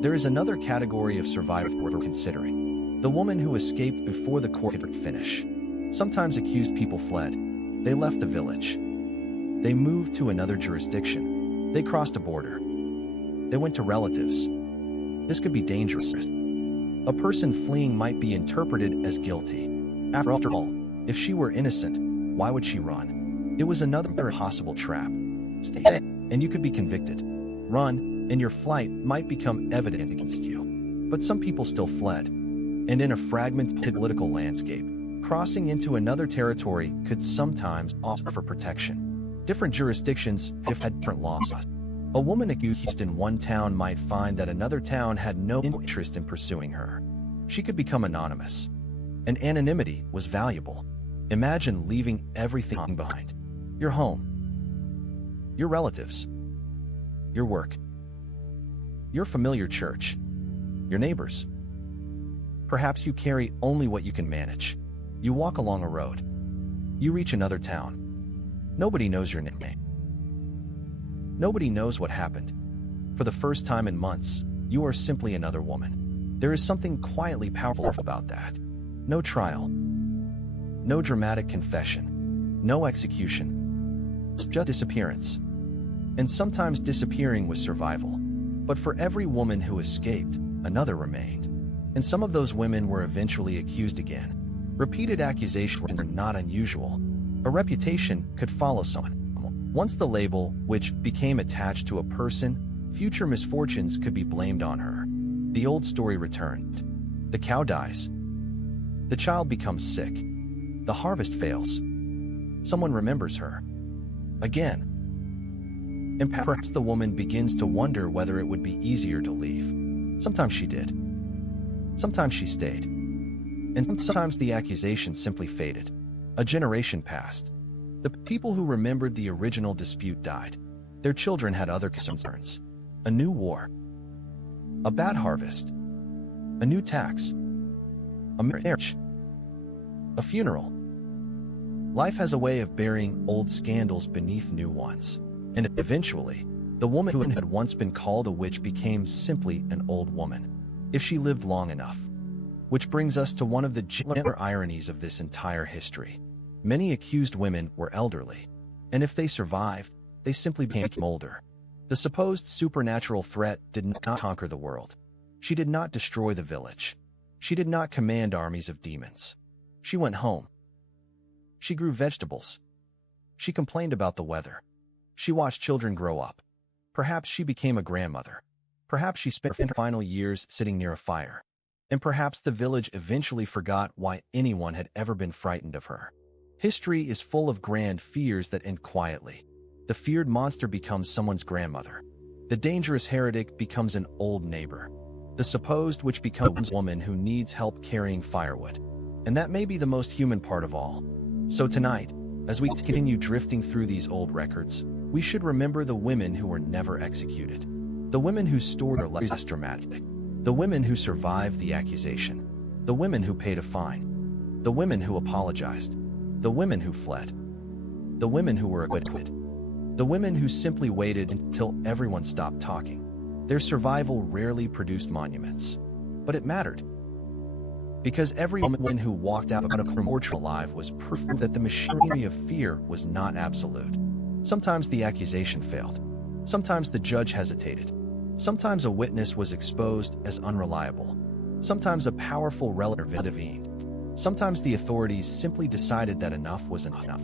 there is another category of survivor we're considering. The woman who escaped before the court could finish. Sometimes accused people fled. They left the village. They moved to another jurisdiction. They crossed a border. They went to relatives. This could be dangerous. A person fleeing might be interpreted as guilty. After all, if she were innocent, why would she run? It was another possible trap. Stay, and you could be convicted. Run, and your flight might become evident against you. But some people still fled. And in a fragmented political landscape, crossing into another territory could sometimes offer protection. Different jurisdictions had different laws. A woman accused in one town might find that another town had no interest in pursuing her. She could become anonymous. And anonymity was valuable. Imagine leaving everything behind. Your home. Your relatives. Your work. Your familiar church. Your neighbors. Perhaps you carry only what you can manage. You walk along a road. You reach another town. Nobody knows your name. Nobody knows what happened. For the first time in months, you are simply another woman. There is something quietly powerful about that. No trial. No dramatic confession. No execution. Just disappearance. And sometimes disappearing was survival. But for every woman who escaped, another remained. And some of those women were eventually accused again. Repeated accusations were not unusual. A reputation could follow someone. Once the label, which became attached to a person, future misfortunes could be blamed on her. The old story returned. The cow dies. The child becomes sick. The harvest fails. Someone remembers her. Again. And perhaps the woman begins to wonder whether it would be easier to leave. Sometimes she did. Sometimes she stayed. And sometimes the accusation simply faded. A generation passed. The people who remembered the original dispute died. Their children had other concerns. A new war. A bad harvest. A new tax. A marriage. A funeral. Life has a way of burying old scandals beneath new ones. And eventually, the woman who had once been called a witch became simply an old woman, if she lived long enough. Which brings us to one of the gentler ironies of this entire history. Many accused women were elderly, and if they survived, they simply became older. The supposed supernatural threat did not conquer the world. She did not destroy the village. She did not command armies of demons. She went home. She grew vegetables. She complained about the weather. She watched children grow up. Perhaps she became a grandmother. Perhaps she spent her final years sitting near a fire. And perhaps the village eventually forgot why anyone had ever been frightened of her. History is full of grand fears that end quietly. The feared monster becomes someone's grandmother. The dangerous heretic becomes an old neighbor. The supposed witch becomes a woman who needs help carrying firewood. And that may be the most human part of all. So tonight, as we continue drifting through these old records, we should remember the women who were never executed. The women whose stories are less dramatic. The women who survived the accusation. The women who paid a fine. The women who apologized. The women who fled. The women who were acquitted. The women who simply waited until everyone stopped talking. Their survival rarely produced monuments. But it mattered. Because every woman who walked out of a courtroom alive was proof that the machinery of fear was not absolute. Sometimes the accusation failed. Sometimes the judge hesitated. Sometimes a witness was exposed as unreliable. Sometimes a powerful relative intervened. Sometimes the authorities simply decided that enough was enough.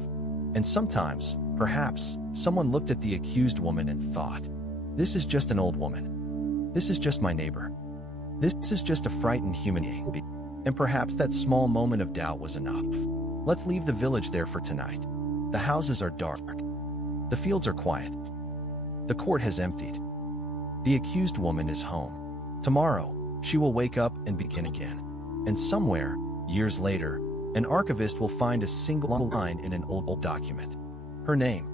And sometimes, perhaps, someone looked at the accused woman and thought, "This is just an old woman. This is just my neighbor. This is just a frightened human being." And perhaps that small moment of doubt was enough. Let's leave the village there for tonight. The houses are dark. The fields are quiet. The court has emptied. The accused woman is home. Tomorrow, she will wake up and begin again. And somewhere, years later, an archivist will find a single line in an old document. Her name.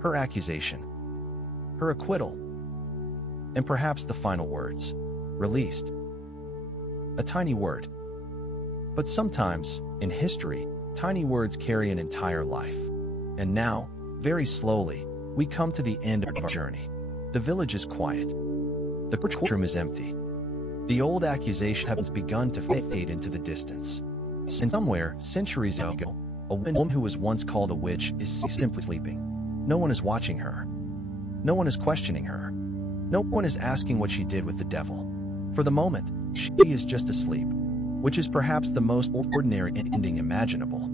Her accusation. Her acquittal. And perhaps the final words. Released. A tiny word. But sometimes, in history, tiny words carry an entire life. And now, very slowly, we come to the end of our journey. The village is quiet. The courtroom is empty. The old accusation has begun to fade into the distance. And somewhere, centuries ago, a woman who was once called a witch is simply sleeping. No one is watching her. No one is questioning her. No one is asking what she did with the devil. For the moment, she is just asleep, which is perhaps the most ordinary ending imaginable.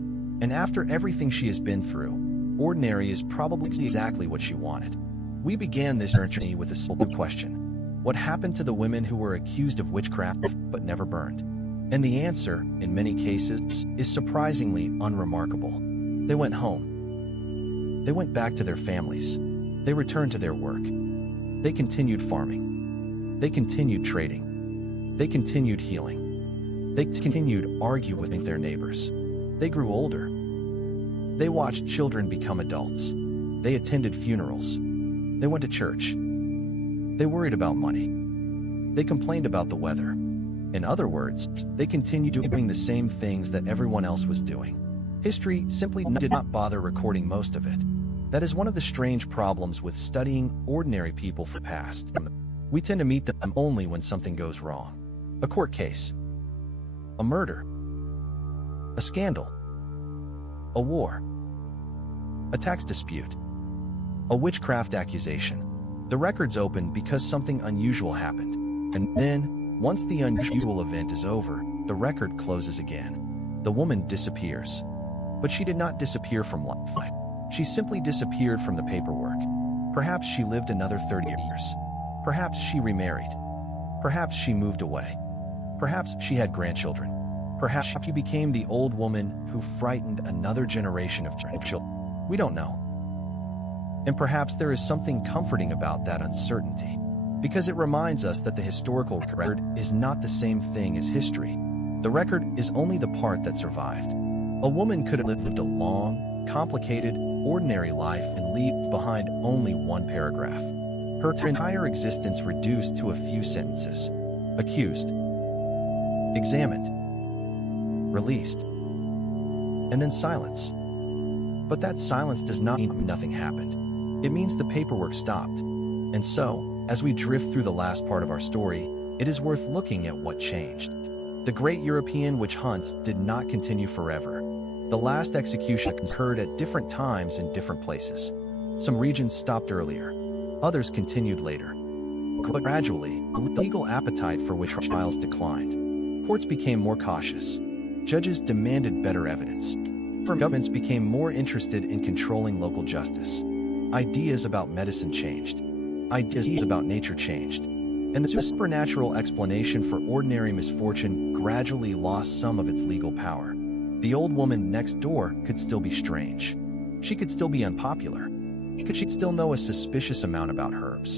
And after everything she has been through, ordinary is probably exactly what she wanted. We began this journey with a simple question. What happened to the women who were accused of witchcraft but never burned? And the answer, in many cases, is surprisingly unremarkable. They went home. They went back to their families. They returned to their work. They continued farming. They continued trading. They continued healing. They continued arguing with their neighbors. They grew older. They watched children become adults. They attended funerals. They went to church. They worried about money. They complained about the weather. In other words, they continued doing the same things that everyone else was doing. History simply did not bother recording most of it. That is one of the strange problems with studying ordinary people from the past. We tend to meet them only when something goes wrong. A court case. A murder. A scandal. A war. A tax dispute. A witchcraft accusation. The records open because something unusual happened. And then, once the unusual event is over, the record closes again. The woman disappears. But she did not disappear from life. She simply disappeared from the paperwork. Perhaps she lived another 30 years. Perhaps she remarried. Perhaps she moved away. Perhaps she had grandchildren. Perhaps she became the old woman who frightened another generation of children. We don't know. And perhaps there is something comforting about that uncertainty, because it reminds us that the historical record is not the same thing as history. The record is only the part that survived. A woman could have lived a long, complicated, ordinary life and leave behind only one paragraph. Her entire existence reduced to a few sentences. Accused, examined, released, and then silence. But that silence does not mean nothing happened. It means the paperwork stopped. And so, as we drift through the last part of our story, it is worth looking at what changed. The great European witch hunts did not continue forever. The last execution occurred at different times in different places. Some regions stopped earlier. Others continued later. But gradually, the legal appetite for witch trials declined. Courts became more cautious. Judges demanded better evidence. Governments became more interested in controlling local justice. Ideas about medicine changed. Ideas about nature changed. And the supernatural explanation for ordinary misfortune gradually lost some of its legal power. The old woman next door could still be strange. She could still be unpopular. She'd still know a suspicious amount about herbs.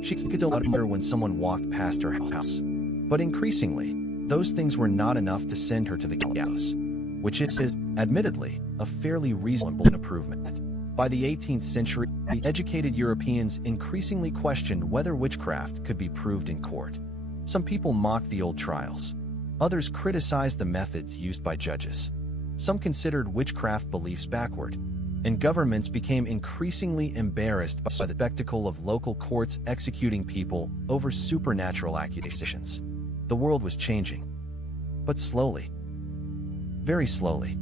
She could still wonder when someone walked past her house. But increasingly, those things were not enough to send her to the gallows, which is, admittedly, a fairly reasonable improvement. By the 18th century, the educated Europeans increasingly questioned whether witchcraft could be proved in court. Some people mocked the old trials. Others criticized the methods used by judges. Some considered witchcraft beliefs backward. And governments became increasingly embarrassed by the spectacle of local courts executing people over supernatural accusations. The world was changing. But slowly. Very slowly.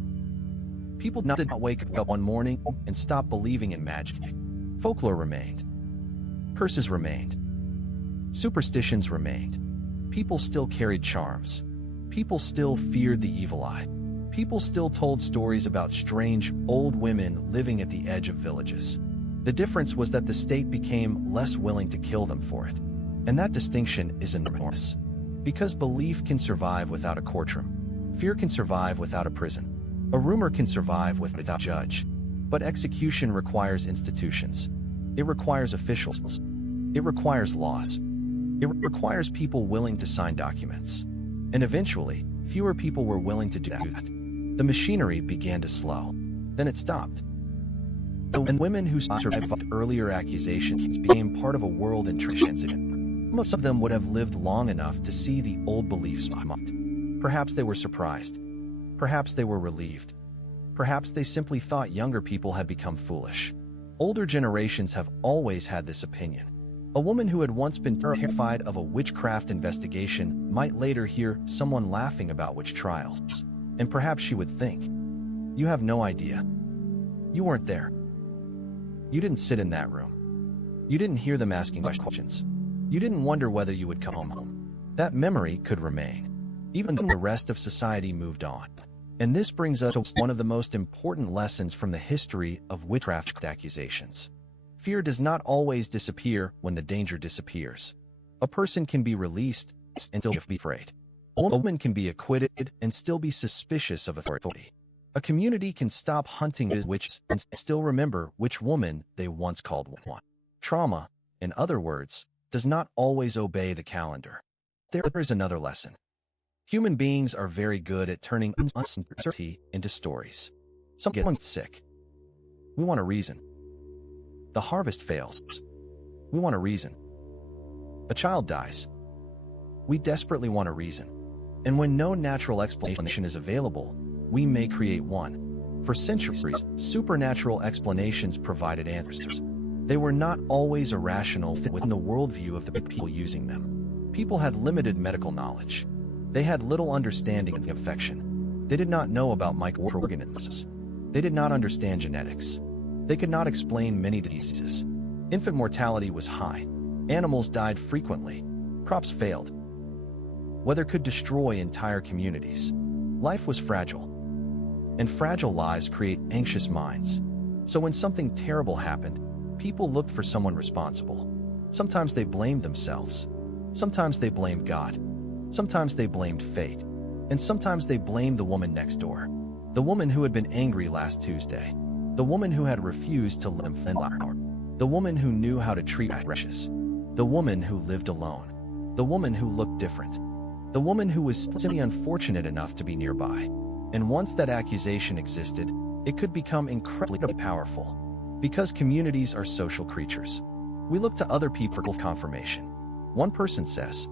People did not wake up one morning and stop believing in magic. Folklore remained. Curses remained. Superstitions remained. People still carried charms. People still feared the evil eye. People still told stories about strange, old women living at the edge of villages. The difference was that the state became less willing to kill them for it. And that distinction is enormous. Because belief can survive without a courtroom. Fear can survive without a prison. A rumor can survive without a judge. But execution requires institutions. It requires officials. It requires laws. It requires people willing to sign documents. And eventually, fewer people were willing to do that. The machinery began to slow. Then it stopped. And women who survived earlier accusations became part of a world in transition. Most of them would have lived long enough to see the old beliefs mocked. Perhaps they were surprised. Perhaps they were relieved. Perhaps they simply thought younger people had become foolish. Older generations have always had this opinion. A woman who had once been terrified of a witchcraft investigation might later hear someone laughing about witch trials. And perhaps she would think, "You have no idea. You weren't there. You didn't sit in that room. You didn't hear them asking questions. You didn't wonder whether you would come home." That memory could remain, even though the rest of society moved on. And this brings us to one of the most important lessons from the history of witchcraft accusations. Fear does not always disappear when the danger disappears. A person can be released and still be afraid. A woman can be acquitted and still be suspicious of authority. A community can stop hunting witches and still remember which woman they once called one. Trauma, in other words, does not always obey the calendar. There is another lesson. Human beings are very good at turning uncertainty into stories. Some get sick. We want a reason. The harvest fails. We want a reason. A child dies. We desperately want a reason. And when no natural explanation is available, we may create one. For centuries, supernatural explanations provided answers. They were not always irrational within the worldview of the people using them. People had limited medical knowledge. They had little understanding of affection. They did not know about microorganisms. They did not understand genetics. They could not explain many diseases. Infant mortality was high. Animals died frequently. Crops failed. Weather could destroy entire communities. Life was fragile. And fragile lives create anxious minds. So when something terrible happened, people looked for someone responsible. Sometimes they blamed themselves. Sometimes they blamed God. Sometimes they blamed fate. And sometimes they blamed the woman next door. The woman who had been angry last Tuesday. The woman who had refused to let him flower. The woman who knew how to treat precious. The woman who lived alone. The woman who looked different. The woman who was simply unfortunate enough to be nearby. And once that accusation existed, it could become incredibly powerful. Because communities are social creatures. We look to other people for confirmation. One person says,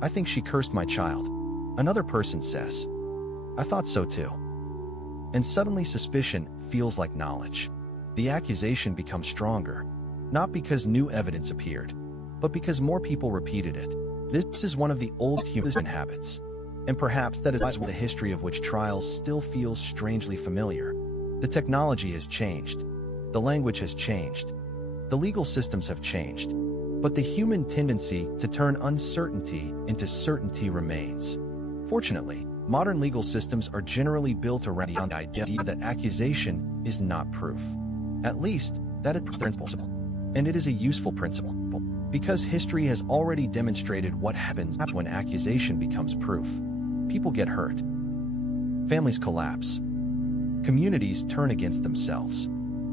"I think she cursed my child." Another person says, "I thought so too." And suddenly suspicion feels like knowledge. The accusation becomes stronger, not because new evidence appeared, but because more people repeated it. This is one of the old human habits. And perhaps that is why the history of witch trials still feels strangely familiar. The technology has changed. The language has changed. The legal systems have changed. But the human tendency to turn uncertainty into certainty remains. Fortunately, modern legal systems are generally built around the idea that accusation is not proof. At least, that is the principle. And it is a useful principle, because history has already demonstrated what happens when accusation becomes proof. People get hurt. Families collapse. Communities turn against themselves.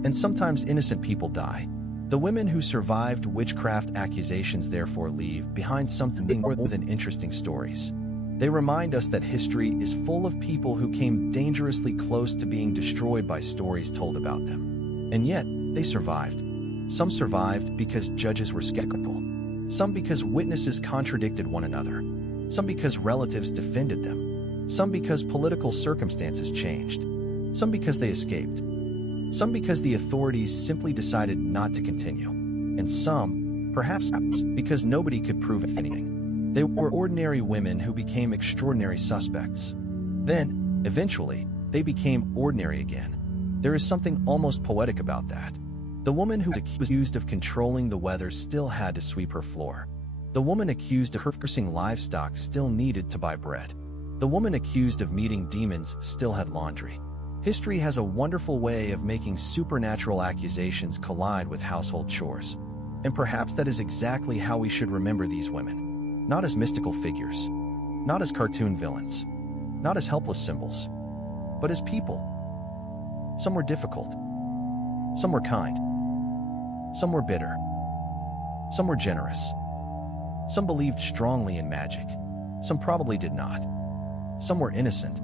And sometimes innocent people die. The women who survived witchcraft accusations therefore leave behind something more than interesting stories. They remind us that history is full of people who came dangerously close to being destroyed by stories told about them. And yet, they survived. Some survived because judges were skeptical. Some because witnesses contradicted one another. Some because relatives defended them. Some because political circumstances changed. Some because they escaped. Some because the authorities simply decided not to continue. And some, perhaps, because nobody could prove anything. They were ordinary women who became extraordinary suspects. Then, eventually, they became ordinary again. There is something almost poetic about that. The woman who was accused of controlling the weather still had to sweep her floor. The woman accused of cursing livestock still needed to buy bread. The woman accused of meeting demons still had laundry. History has a wonderful way of making supernatural accusations collide with household chores. And perhaps that is exactly how we should remember these women. Not as mystical figures, not as cartoon villains, not as helpless symbols, but as people. Some were difficult. Some were kind. Some were bitter. Some were generous. Some believed strongly in magic. Some probably did not. Some were innocent.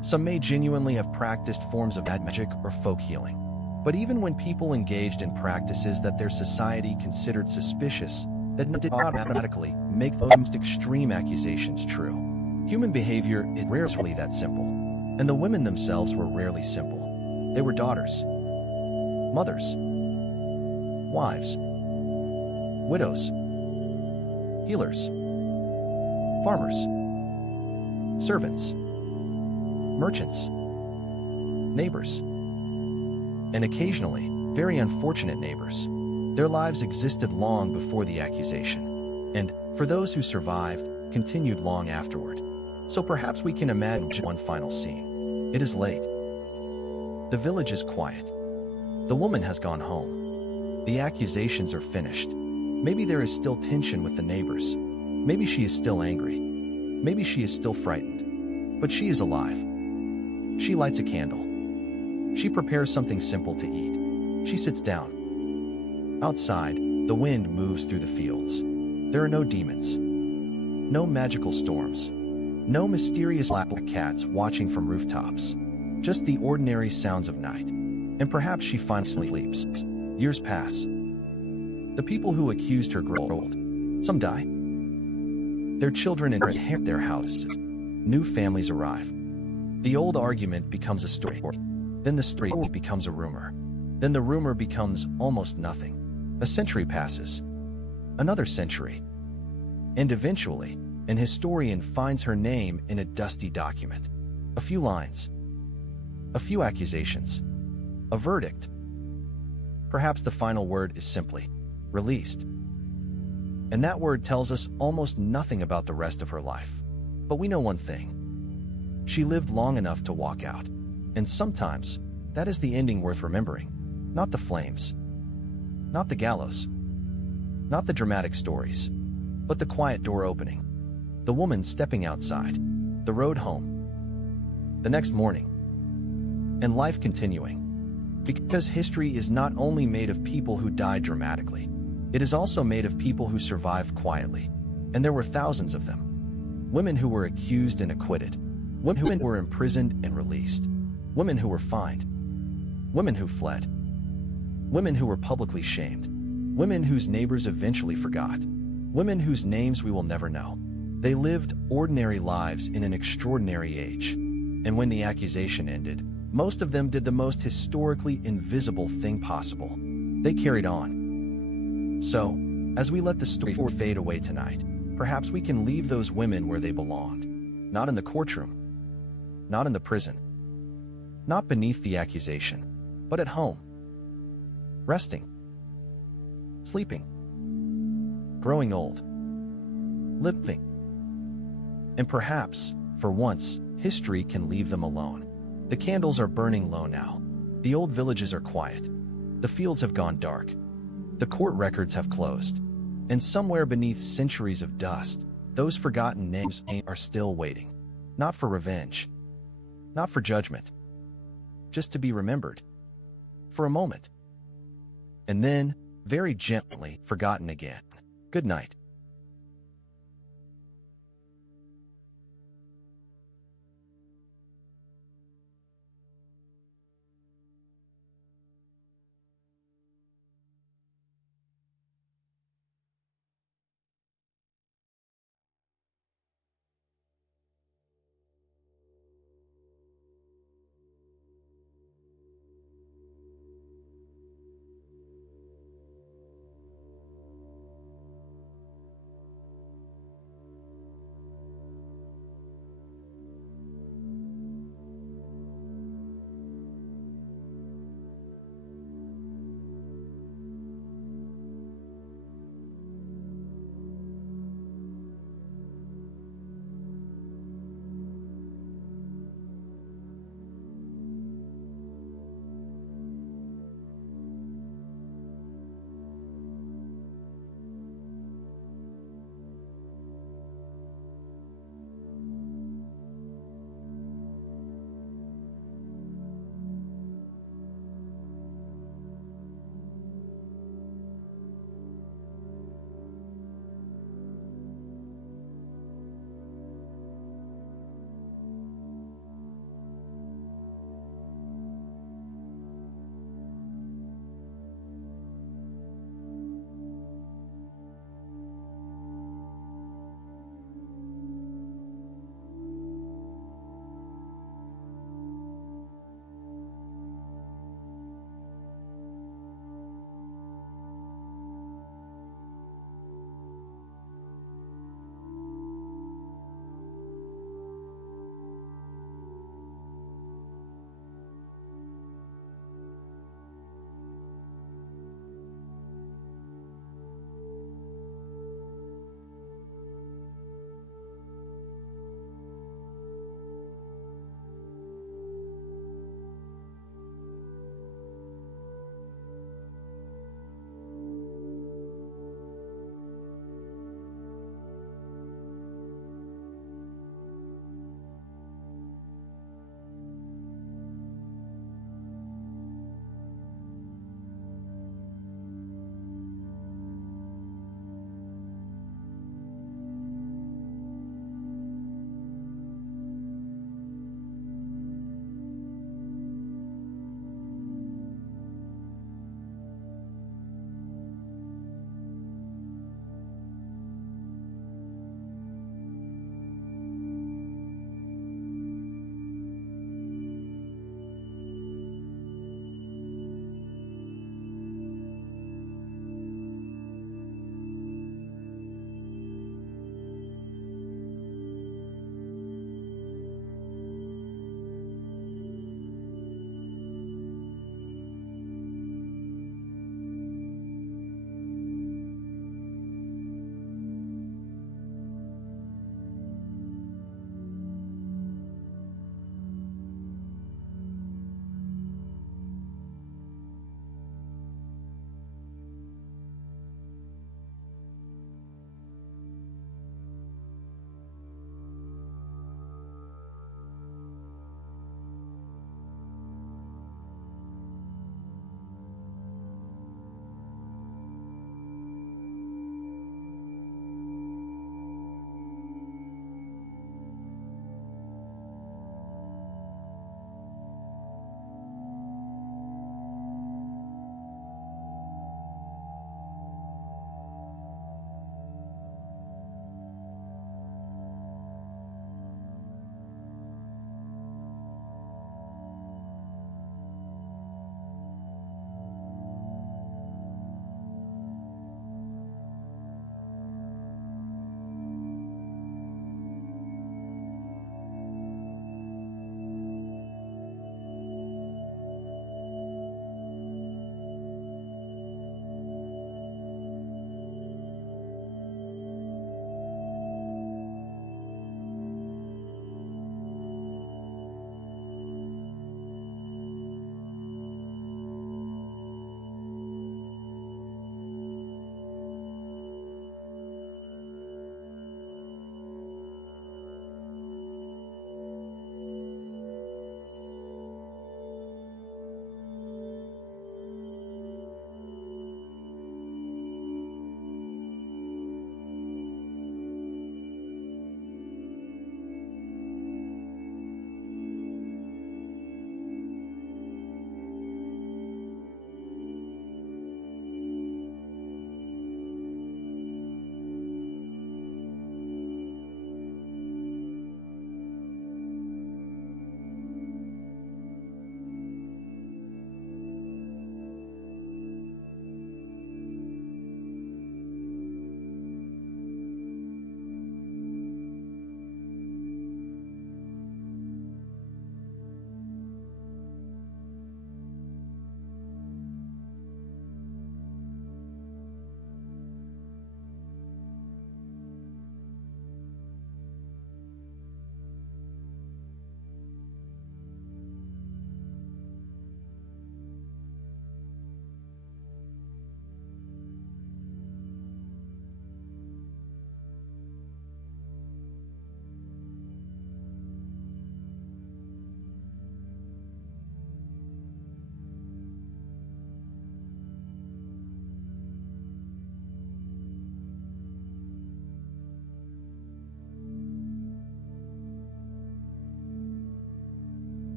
Some may genuinely have practiced forms of magic or folk healing. But even when people engaged in practices that their society considered suspicious, that did not automatically make those most extreme accusations true. Human behavior is rarely that simple. And the women themselves were rarely simple. They were daughters, mothers, wives, widows, healers, farmers, servants, merchants, neighbors, and occasionally, very unfortunate neighbors. Their lives existed long before the accusation, and, for those who survived, continued long afterward. So perhaps we can imagine one final scene. It is late. The village is quiet. The woman has gone home. The accusations are finished. Maybe there is still tension with the neighbors. Maybe she is still angry. Maybe she is still frightened. But she is alive. She lights a candle. She prepares something simple to eat. She sits down. Outside, the wind moves through the fields. There are no demons. No magical storms. No mysterious black cats watching from rooftops. Just the ordinary sounds of night. And perhaps she finally sleeps. Years pass. The people who accused her grow old. Some die. Their children inherit their houses. New families arrive. The old argument becomes a story. Then the story becomes a rumor. Then the rumor becomes almost nothing. A century passes. Another century. And eventually, an historian finds her name in a dusty document. A few lines. A few accusations. A verdict. Perhaps the final word is simply released. And that word tells us almost nothing about the rest of her life. But we know one thing. She lived long enough to walk out. And sometimes, that is the ending worth remembering. Not the flames. Not the gallows. Not the dramatic stories. But the quiet door opening. The woman stepping outside. The road home. The next morning. And life continuing. Because history is not only made of people who died dramatically. It is also made of people who survived quietly. And there were thousands of them. Women who were accused and acquitted. Women who were imprisoned and released. Women who were fined. Women who fled. Women who were publicly shamed. Women whose neighbors eventually forgot. Women whose names we will never know. They lived ordinary lives in an extraordinary age. And when the accusation ended, most of them did the most historically invisible thing possible. They carried on. So, as we let the story fade away tonight, perhaps we can leave those women where they belonged. Not in the courtroom. Not in the prison. Not beneath the accusation. But at home. Resting. Sleeping. Growing old. Living. And perhaps, for once, history can leave them alone. The candles are burning low now. The old villages are quiet. The fields have gone dark. The court records have closed. And somewhere beneath centuries of dust, those forgotten names are still waiting. Not for revenge. Not for judgment. Just to be remembered. For a moment. And then, very gently, forgotten again. Good night.